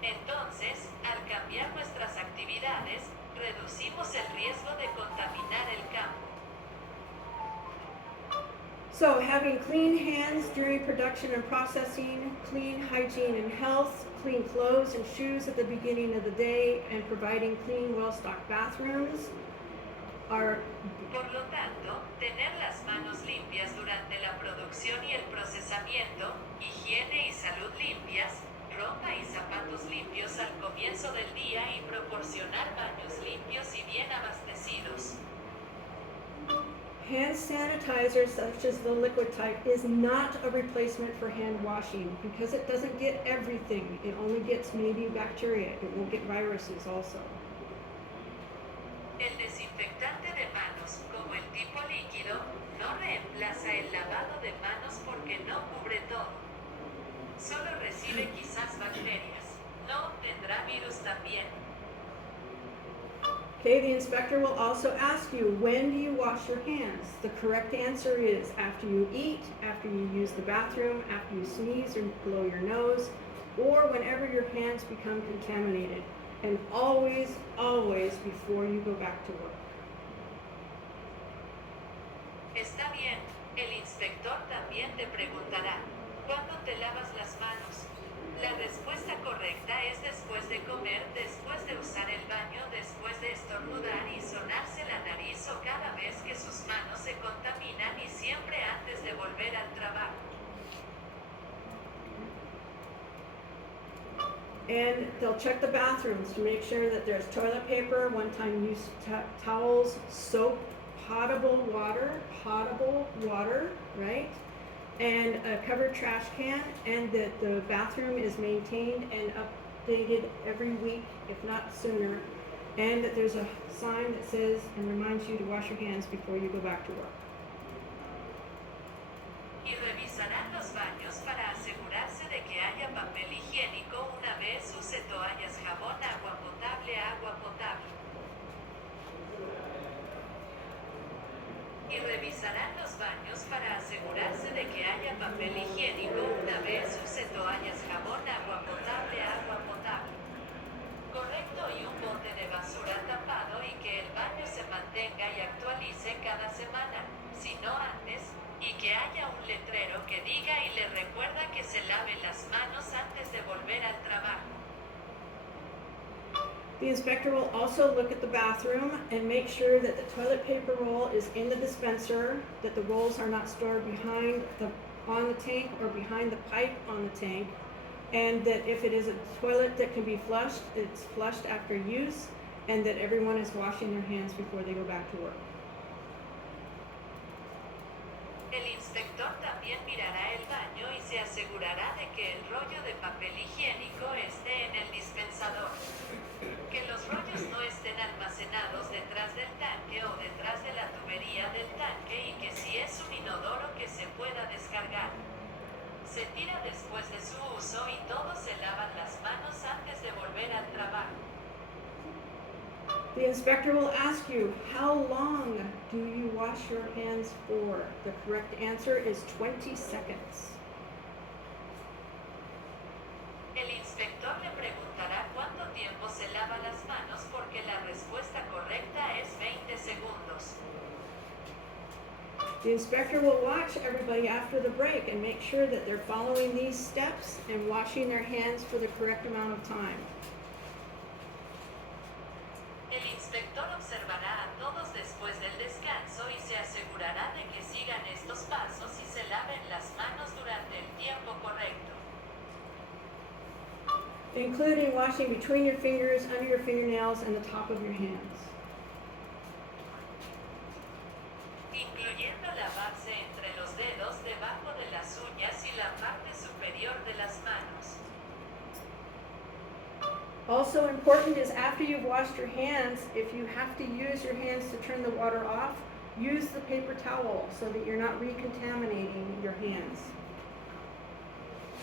Entonces, al cambiar nuestras actividades, reducimos el riesgo de contaminar el campo. So having clean hands during production and processing, clean hygiene and health, clean clothes and shoes at the beginning of the day, and providing clean, well-stocked bathrooms are... Por lo tanto, tener las manos limpias durante la producción y el procesamiento, higiene y salud limpias, ropa y zapatos limpios al comienzo del día y proporcionar baños limpios y bien abastecidos. Hand sanitizer, such as the liquid type, is not a replacement for hand washing because it doesn't get everything. It only gets maybe bacteria. It won't get viruses also. El desinfectante de manos, como el tipo líquido, no reemplaza el lavado de manos porque no cubre todo. Solo recibe quizás bacterias. No obtendrá virus también. Okay, the inspector will also ask you, when do you wash your hands? The correct answer is after you eat, after you use the bathroom, after you sneeze or blow your nose, or whenever your hands become contaminated. And always, always before you go back to work. Está bien, el inspector también te preguntará, ¿cuándo te lavas las manos? La respuesta correcta es después de comer, después de usar el baño, después de estornudar y sonarse la nariz o cada vez que sus manos se contaminan y siempre antes de volver al trabajo. And they'll check the bathrooms to make sure that there's toilet paper, one-time use towels, soap, potable water, right? And a covered trash can, and that the bathroom is maintained and updated every week, if not sooner, and that there's a sign that says and reminds you to wash your hands before you go back to work. Y revisarán los baños para asegurarse de que haya papel higiénico una vez use toallas, jabón, agua potable, Y revisarán los baños para asegurarse de que haya papel higiénico una vez use toallas, jabón, agua potable. Correcto, y un bote de basura tapado y que el baño se mantenga y actualice cada semana, si no antes, y que haya un letrero que diga y le recuerda que se lave las manos antes de volver al trabajo. The inspector will also look at the bathroom and make sure that the toilet paper roll is in the dispenser, that the rolls are not stored on the tank or behind the pipe on the tank, and that if it is a toilet that can be flushed, it's flushed after use, and that everyone is washing their hands before they go back to work. El inspector también mirará el baño y se asegurará de que el rollo de papel higiénico esté en el dispensador. Que los rollos no estén almacenados detrás del tanque o detrás de la tubería del tanque y que si es un inodoro que se pueda descargar. Se tira después de su uso y todos se lavan las manos antes de volver al trabajo. The inspector will ask you, how long do you wash your hands for? The correct answer is 20 seconds. El inspector le preguntará cuánto tiempo se lava las manos porque la respuesta correcta es 20 segundos. The inspector will watch everybody after the break and make sure that they're following these steps and washing their hands for the correct amount of time. El inspector observará a todos después del descanso y se asegurará de que sigan estos pasos y se laven las manos durante el tiempo correcto. Including washing between your fingers, under your fingernails, and the top of your hands. Incluyendo lavarse entre los dedos, debajo de las uñas y la parte superior de las manos. Also important is after you've washed your hands, if you have to use your hands to turn the water off, use the paper towel so that you're not recontaminating your hands.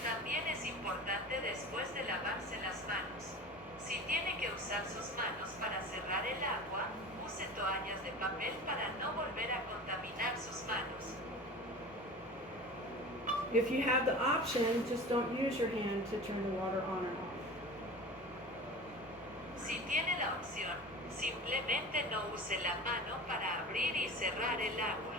También es importante después de lavarse las manos. Si tiene que usar sus manos para cerrar el agua, use toallas de papel para no volver a contaminar sus manos. If you have the option, just don't use your hand to turn the water on or off. Si tiene la opción, simplemente no use la mano para abrir y cerrar el agua.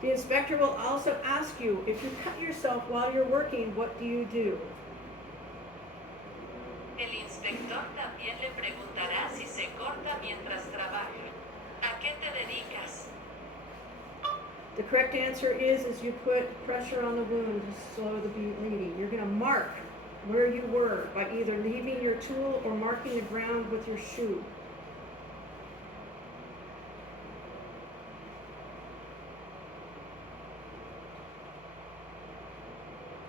The inspector will also ask you, if you cut yourself while you're working, what do you do? El inspector también le preguntará si se corta mientras trabaja. ¿A qué te dedicas? The correct answer is you put pressure on the wound to slow the bleeding. You're going to mark where you were by either leaving your tool or marking the ground with your shoe.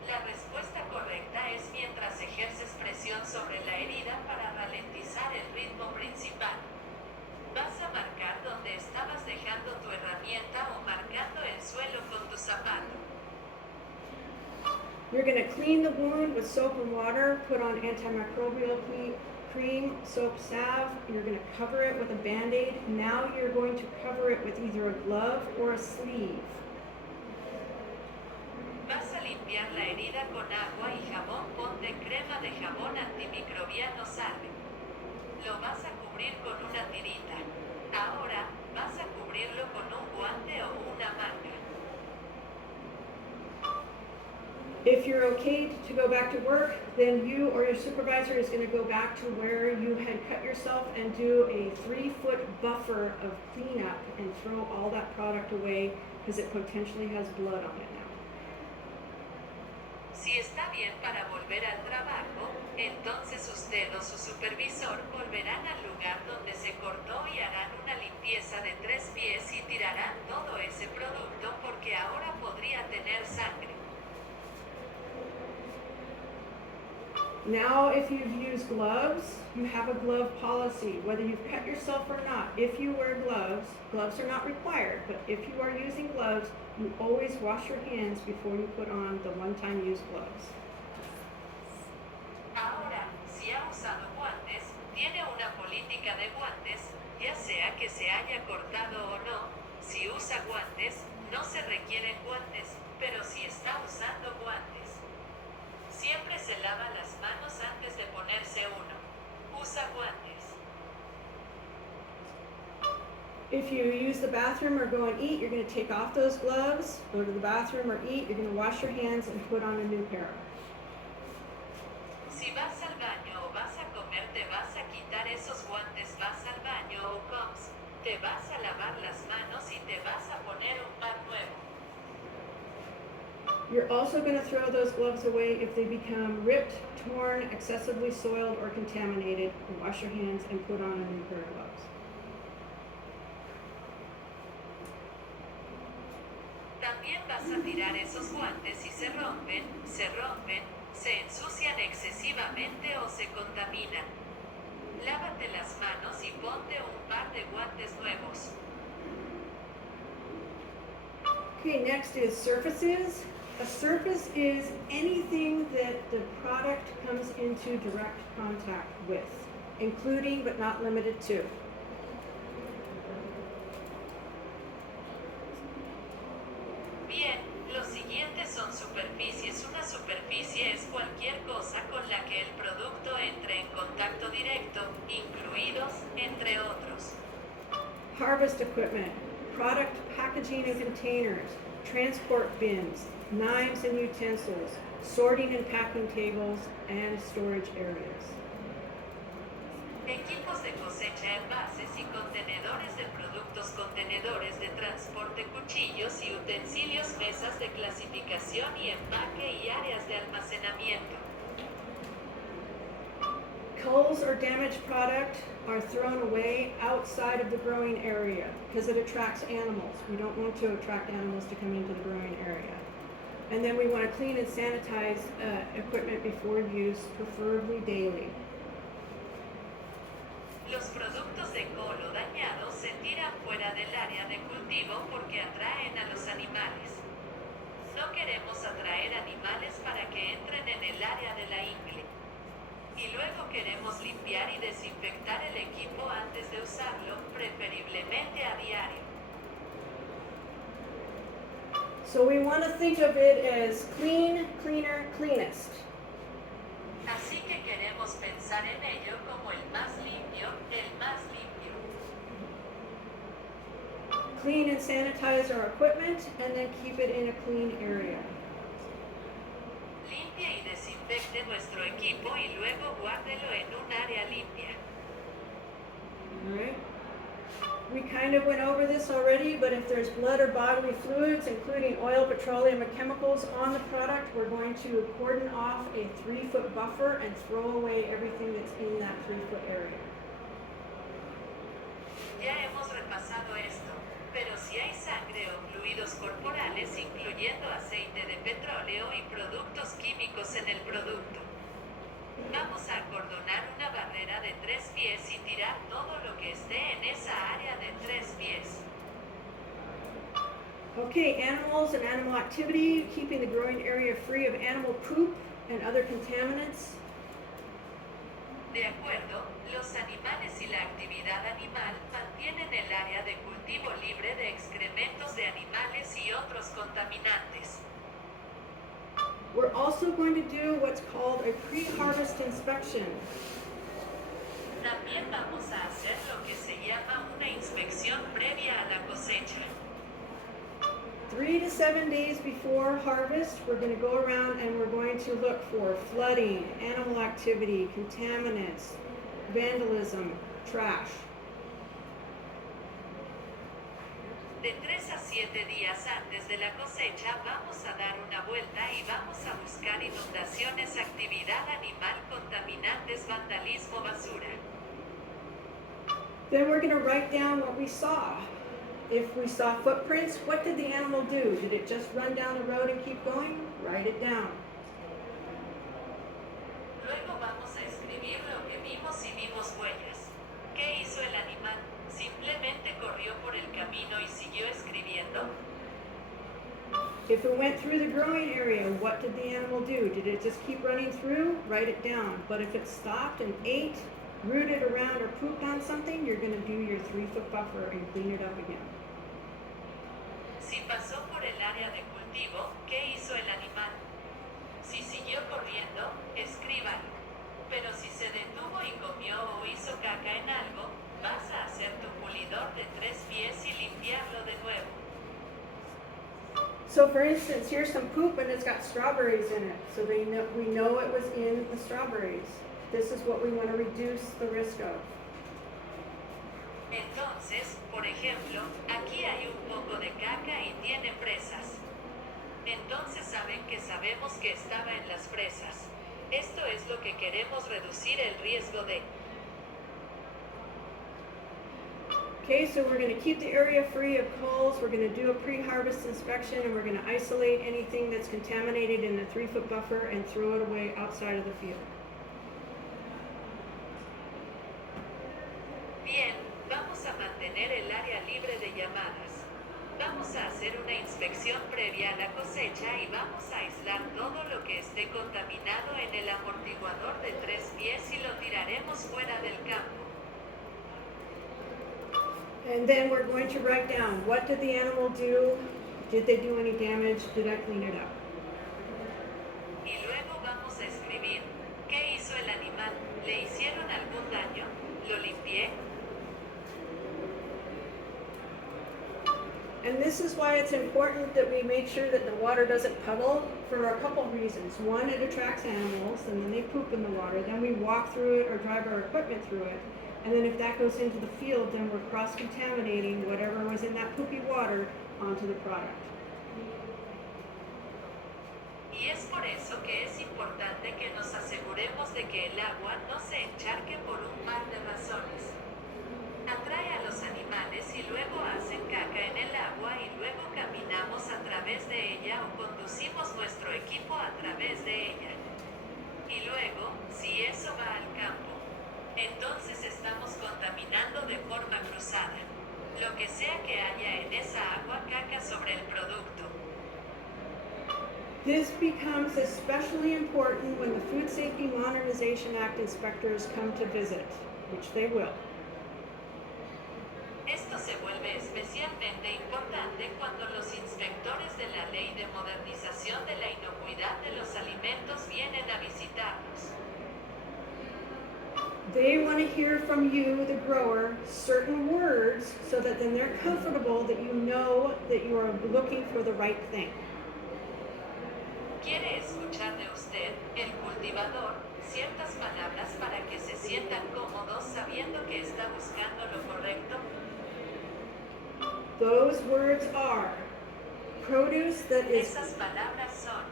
La respuesta correcta es mientras ejerces presión sobre la herida para ralentizar el ritmo principal. Vas a marcar donde estabas dejando tu herramienta o marcando el suelo con tu zapato. You're going to clean the wound with soap and water, put on antimicrobial cream, soap salve. You're going to cover it with a Band-Aid. Now you're going to cover it with either a glove or a sleeve. Vas a limpiar la herida con agua y jabón, ponte crema de jabón antimicrobiano salve. Lo vas a cubrir con una tirita. Ahora, vas a cubrirlo con un guante o una manga. If you're okay to go back to work, then you or your supervisor is going to go back to where you had cut yourself and do a 3-foot buffer of cleanup and throw all that product away because it potentially has blood on it now. Si está bien para volver al trabajo, entonces usted o su supervisor volverán al lugar donde se cortó y harán una limpieza de 3 pies y tirarán todo ese producto porque ahora podría tener sangre. Now, if you've used gloves, you have a glove policy, whether you've cut yourself or not. If you wear gloves, gloves are not required, but if you are using gloves, you always wash your hands before you put on the one-time use gloves. Ahora, si ha usado guantes, tiene una política de guantes, ya sea que se haya cortado o no. Si usa guantes, no se requieren guantes, pero si está usando guantes, siempre se lava las manos antes de ponerse uno. Usa guantes. If you use the bathroom or go and eat, you're going to take off those gloves, go to the bathroom or eat, you're going to wash your hands and put on a new pair. Si vas al baño o vas a comer, te vas a quitar esos guantes, vas al baño o comes, te vas a lavar las manos y te vas a poner un par nuevo. You're also going to throw those gloves away if they become ripped, torn, excessively soiled, or contaminated. Wash your hands and put on a new pair of gloves. También vas a tirar esos guantes si se rompen, se ensucian excesivamente o se contaminan. Lávate las manos y ponte un par de guantes nuevos. Okay, next is surfaces. A surface is anything that the product comes into direct contact with, including but not limited to. Bien, los siguientes son superficies. Una superficie es cualquier cosa con la que el producto entre en contacto directo, incluidos, entre otros. Harvest equipment, product packaging and containers, transport bins, knives and utensils, sorting and packing tables, and storage areas. Equipos de cosecha, envases y contenedores de productos, contenedores de transporte, cuchillos y utensilios, mesas de clasificación y empaque y áreas de almacenamiento. Culls or damaged product are thrown away outside of the growing area because it attracts animals. We don't want to attract animals to come into the growing area. And then we want to clean and sanitize equipment before use, preferably daily. Los productos de colo dañados se tiran fuera del área de cultivo porque atraen a los animales. No queremos atraer animales para que entren en el área de la ingle. Y luego queremos limpiar y desinfectar el equipo antes de usarlo, preferiblemente a diario. So we want to think of it as clean, cleaner, cleanest. Así que queremos pensar en ello como el más limpio, el más limpio. Clean and sanitize our equipment and then keep it in a clean area. Limpie y desinfecte nuestro equipo y luego guárdelo en un área limpia. Alright? We kind of went over this already, but if there's blood or bodily fluids, including oil, petroleum, and chemicals on the product, we're going to cordon off a 3-foot buffer and throw away everything that's in that 3-foot area. Ya hemos repasado esto, pero si hay sangre o fluidos corporales, incluyendo aceite de petróleo y productos químicos en el producto, vamos a acordonar una barrera de 3 pies y tirar todo lo que esté en esa área de 3 pies. Okay, animals and animal activity, keeping the growing area free of animal poop and other contaminants. De acuerdo, los animales y la actividad animal mantienen el área de cultivo libre de excrementos de animales y otros contaminantes. We're also going to do what's called a pre-harvest inspection. También vamos a hacer lo que se llama una inspección previa a la cosecha. 3 to 7 days before harvest, we're going to go around and we're going to look for flooding, animal activity, contaminants, vandalism, trash. De 3 a 7 días antes de la cosecha vamos a dar una vuelta y vamos a buscar inundaciones, actividad animal, contaminantes, vandalismo, basura. Then we're going to write down what we saw. If we saw footprints, what did the animal do? Did it just run down the road and keep going? Write it down. Luego vamos a escribir lo que vimos y vimos huellas. ¿Qué hizo el animal? ¿Simplemente corrió por el camino y siguió escribiendo? If it went through the growing area, what did the animal do? Did it just keep running through? Write it down. But if it stopped and ate, rooted around, or pooped on something, you're going to do your 3-foot buffer and clean it up again. Si pasó por el área de cultivo, ¿qué hizo el animal? Si siguió corriendo, escríbalo. Pero si se detuvo y comió o hizo caca en algo, vas a hacer tu pulidor de 3 pies y limpiarlo de nuevo. So for instance, here's some poop and it's got strawberries in it. So we know it was in the strawberries. This is what we want to reduce the risk of. Entonces, por ejemplo, aquí hay un poco de caca y tiene fresas. Entonces saben que sabemos que estaba en las fresas. Esto es lo que queremos reducir el riesgo de. Okay, so we're going to keep the area free of culls. We're going to do a pre-harvest inspection and we're going to isolate anything that's contaminated in the 3-foot buffer and throw it away outside of the field. Bien, vamos a mantener el área libre de llamadas. Vamos a hacer una inspección previa a la cosecha y vamos a aislar todo lo que esté contaminado en el amortiguador de 3 pies y lo tiraremos fuera del campo. And then we're going to write down, what did the animal do? Did they do any damage? Did I clean it up? Y luego vamos a escribir, ¿qué hizo el animal? ¿Le hicieron algún daño? ¿Lo limpié? And this is why it's important that we make sure that the water doesn't puddle for a couple of reasons. One, it attracts animals and then they poop in the water. Then we walk through it or drive our equipment through it. And then if that goes into the field, then we're cross-contaminating whatever was in that poopy water onto the product. Y es por eso que es importante que nos aseguremos de que el agua no se encharque por un par de razones. Atrae a los animales y luego hacen caca en el agua y luego caminamos a través de ella o conducimos nuestro equipo a través de ella. Y luego, si eso va al campo, entonces estamos contaminando de forma cruzada. Lo que sea que haya en esa agua caca sobre el producto. This becomes especially important when the Food Safety Modernization Act inspectors come to visit, which they will. Esto se vuelve especialmente importante cuando los inspectores de la Ley de Modernización de la Inocuidad de los Alimentos vienen a visitarnos. They want to hear from you, the grower, certain words so that then they're comfortable that you know that you are looking for the right thing. Quiere escuchar de usted, el cultivador, ciertas palabras para que se sientan cómodos sabiendo que está buscando lo correcto. Those words are produce that is Esas palabras son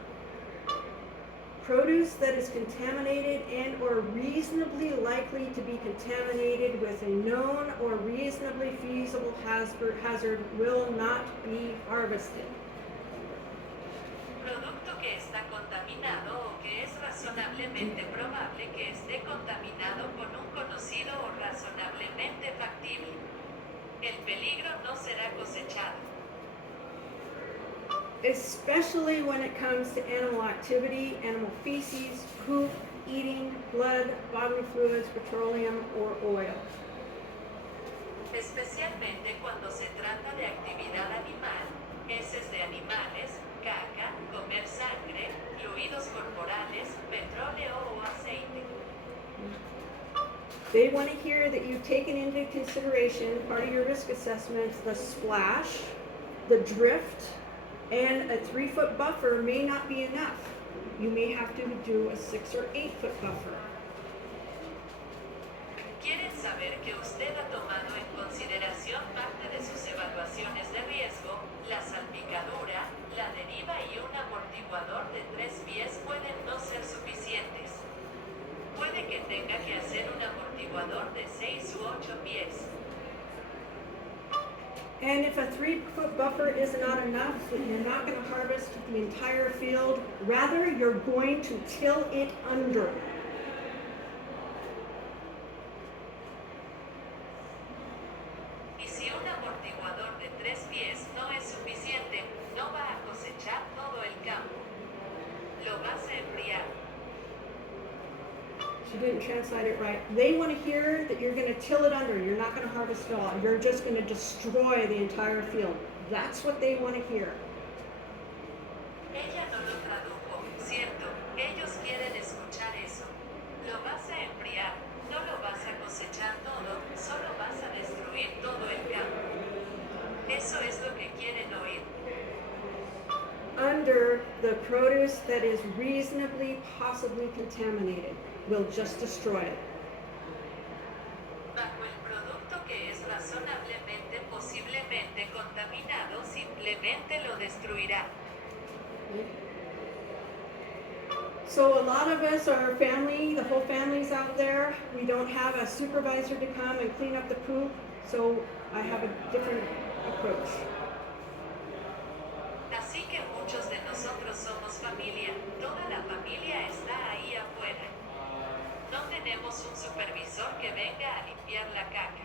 produce that is contaminated and or reasonably likely to be contaminated with a known or reasonably feasible hazard will not be harvested. producto que está contaminado o que es razonablemente probable que esté contaminado con un conocido o razonablemente factible. El peligro no será cosechado. especially when it comes to animal activity, animal feces, poop, eating, blood, bodily fluids, petroleum, or oil. Especialmente cuando se trata de actividad animal, heces de animales, caca, comer sangre, fluidos corporales, petróleo o aceite. They want to hear that you've taken into consideration, part of your risk assessment, the splash, the drift, and a 3-foot buffer may not be enough. You may have to do a 6 or 8-foot buffer. Quieren saber que usted ha tomado en consideración parte de sus evaluaciones de riesgo, la salpicadura, la deriva y un amortiguador de 3 pies pueden no ser suficientes. Puede que tenga que hacer un amortiguador de 6 u 8 pies. And if a 3-foot buffer is not enough, then you're not going to harvest the entire field. Rather, you're going to till it under. Y si un amortiguador de 3 pies no es suficiente, no va a cosechar todo el campo. Lo vas a enfriar. She didn't translate it right. They want to hear that you're going to till it under. You're not going to harvest it all. You're just going to destroy the entire field. That's what they want to hear. Ella no lo tradujo, ¿cierto? Ellos quieren escuchar eso. Lo vas a enfriar, no lo vas a cosechar todo, solo vas a destruir todo el campo. Eso es lo que quieren oír. Under the produce that is reasonably possibly contaminated will just destroy it. Bajo el producto que es razonablemente posiblemente contaminado, simplemente lo destruirá. So a lot of us are family, the whole family's out there. We don't have a supervisor to come and clean up the poop, so I have a different approach. Así que muchos de nosotros somos familia, toda la familia está ahí afuera. No tenemos un supervisor que venga a limpiar la caca.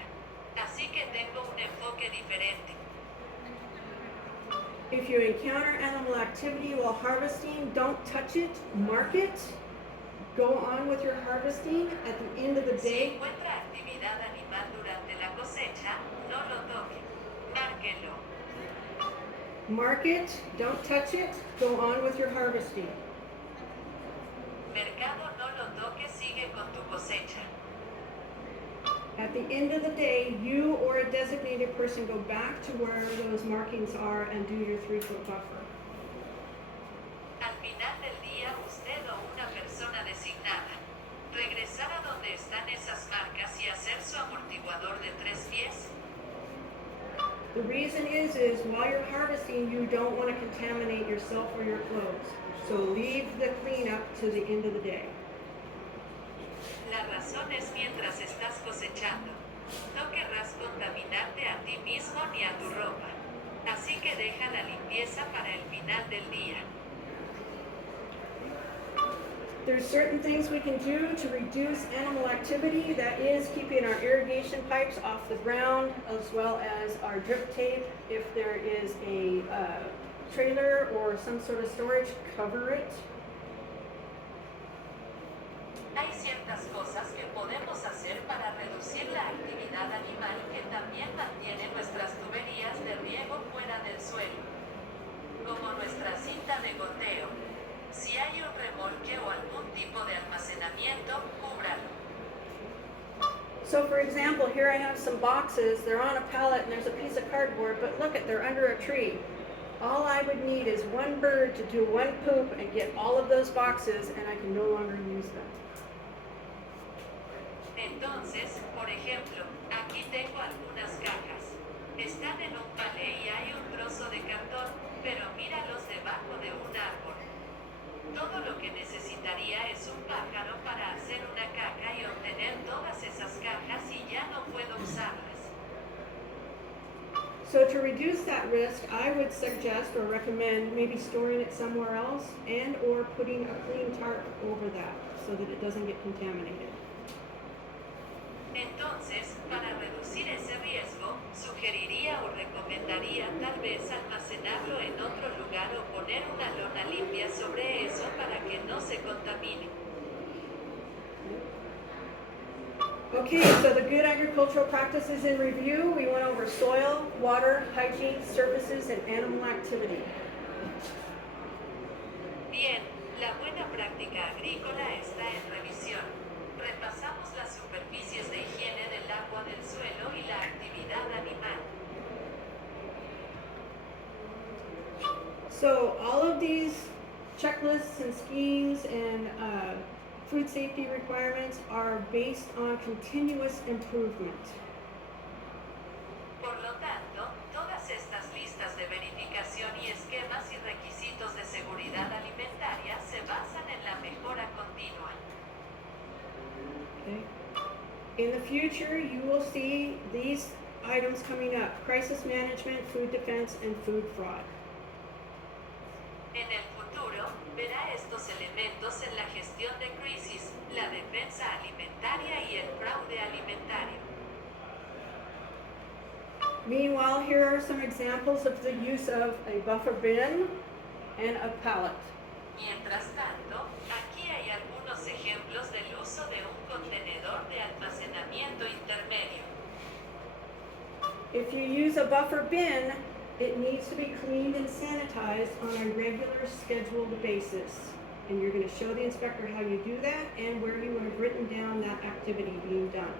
Así que tengo un enfoque diferente. If you encounter animal activity while harvesting, don't touch it, mark it, go on with your harvesting. At the end of the Si day, encuentra actividad animal durante la cosecha, no lo toque. Márquelo. mark it, don't touch it, go on with your harvesting. Mercado, no lo toque, sigue con tu cosecha. At the end of the day, you or a designated person go back to where those markings are and do your 3-foot buffer. Al final del día, usted o una persona designada. Regresar a donde están esas marcas y hacer su amortiguador de 3 pies. The reason is while you're harvesting, you don't want to contaminate yourself or your clothes. So leave the cleanup to the end of the day. La razón es mientras estás cosechando. No querrás contaminarte a ti mismo ni a tu ropa. Así que deja la limpieza para el final del día. There's certain things we can do to reduce animal activity. That is keeping our irrigation pipes off the ground, as well as our drip tape. If there is a trailer or some sort of storage, cover it. Hay ciertas cosas que podemos hacer para reducir la actividad animal que también mantiene nuestras tuberías de riego fuera del suelo, como nuestra cinta de goteo. Si hay un remolque o algún tipo de almacenamiento, cúbralo. So for example, here I have some boxes. They're on a pallet and there's a piece of cardboard, but look at, they're under a tree. All I would need is one bird to do one poop and get all of those boxes, and I can no longer use them. Entonces, por ejemplo, aquí tengo algunas cajas. Están en un palé y hay un trozo de cartón, pero míralos debajo de un árbol. Todo lo que necesitaría es un pájaro para hacer una caca y obtener todas esas cajas y ya no puedo usarlas. So to reduce that risk, I would suggest or recommend maybe storing it somewhere else and or putting a clean tarp over that so that it doesn't get contaminated. Entonces, para reducir ese riesgo, sugeriría o recomendaría tal vez almacenarlo en otro lugar o poner una lona limpia sobre eso para que no se contamine. Okay, so the good agricultural practices in review, we went over soil, water, hygiene, surfaces, and animal activity. Bien, la buena práctica agrícola está en revisión. Repasamos las superficies de higiene del agua del suelo y la actividad animal. So all of these checklists and schemes and food safety requirements are based on continuous improvement. Por lo tanto, todas estas listas de verificación y esquemas y requisitos de seguridad alimentaria se basan en la mejora continua. Okay. In the future, you will see these items coming up: crisis management, food defense, and food fraud. En el futuro, verá estos elementos en la gestión de crisis, la defensa alimentaria y el fraude alimentario. Meanwhile, here are some examples of the use of a buffer bin and a pallet. Mientras tanto, aquí hay algunos ejemplos del uso de un contenedor de almacenamiento intermedio. If you use a buffer bin, it needs to be cleaned and sanitized on a regular scheduled basis. And you're going to show the inspector how you do that and where you would have written down that activity being done.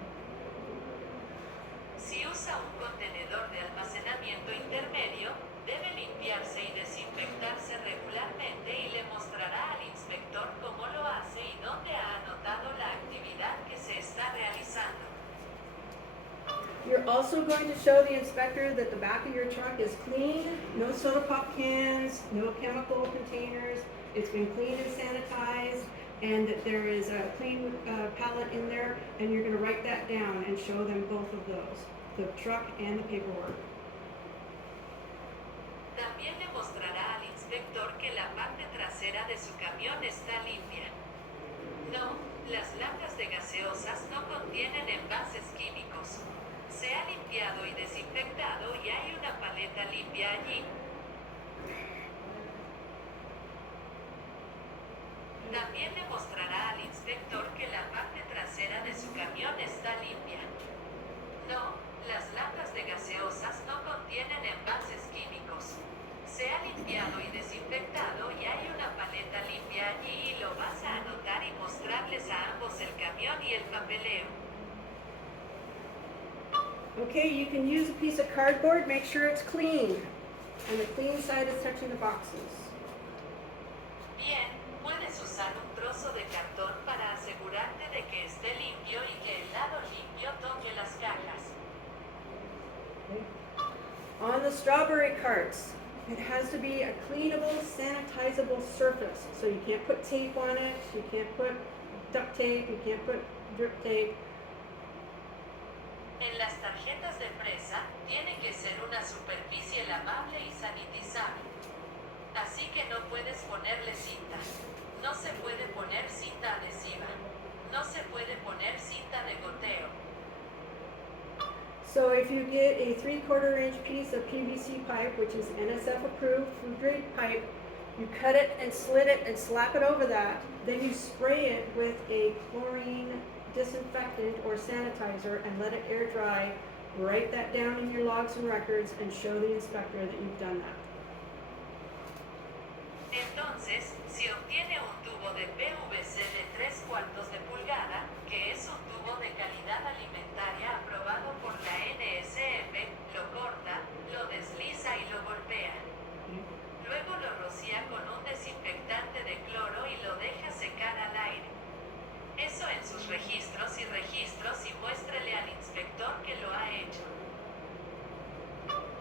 Si usa un contenedor de almacenamiento intermedio, debe limpiarse y desinfectarse regularmente y le mostrará al inspector cómo lo hace y dónde ha anotado la actividad que se está realizando. You're also going to show the inspector that the back of your truck is clean, no soda pop cans, no chemical containers, it's been cleaned and sanitized, and that there is a clean pallet in there, and you're going to write that down and show them both of those, the truck and the paperwork. También le mostrará al inspector que la parte trasera de su camión está limpia. No, las latas de gaseosas no contienen envases químicos. Se ha limpiado y desinfectado y hay una paleta limpia allí. También le mostrará al inspector que la parte trasera de su camión está limpia. No, las latas de gaseosas no contienen envases químicos. Se ha limpiado y desinfectado y hay una paleta limpia allí y lo vas a anotar y mostrarles a ambos el camión y el papeleo. Okay, you can use a piece of cardboard, make sure it's clean, and the clean side is touching the boxes. Bien, puedes usar un trozo de cartón para asegurarte de que esté limpio y que el lado limpio toque las cajas. Okay. On the strawberry carts, it has to be a cleanable, sanitizable surface. So you can't put tape on it, you can't put duct tape, you can't put drip tape. En las tarjetas de fresa, tiene que ser una superficie lavable y sanitizable. Así que no puedes ponerle cinta. No se puede poner cinta adhesiva. No se puede poner cinta de goteo. So if you get a 3/4 inch piece of PVC pipe, which is NSF approved food grade pipe, you cut it and slit it and slap it over that, then you spray it with a chlorine disinfectant or sanitizer and let it air dry. Write that down in your logs and records and show the inspector that you've done that. Entonces, si obtiene un tubo de PVC de 3/4 de pulgada, que es un tubo de calidad alimentaria aprobado por la NSF, lo corta, lo desliza y lo golpea. Luego lo rocía con un desinfectante de cloro y lo deja secar al aire. Eso en sus registros y muéstrele al inspector que lo ha hecho.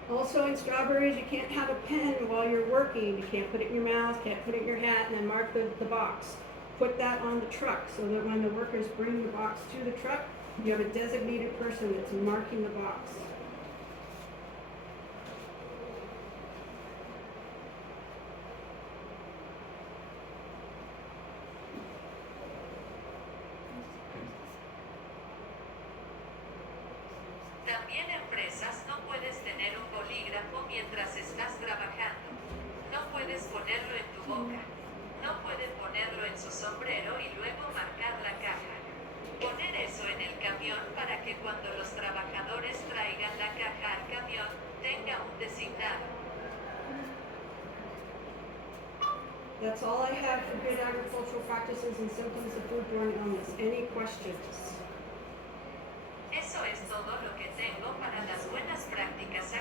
Also in strawberries, you can't have a pen while you're working. You can't put it in your mouth, can't put it in your hat, and then mark the box. Put that on the truck so that when the workers bring the box to the truck, you have a designated person that's marking the box. También en fresas no puedes tener un bolígrafo mientras estás trabajando. No puedes ponerlo en tu boca. No puede ponerlo en su sombrero y luego marcar la caja. Poner eso en el camión para que cuando los trabajadores traigan la caja al camión, tenga un designado. That's all I have for good agricultural practices and symptoms of food-borne illness. Any questions? Eso es todo lo que tengo para las buenas prácticas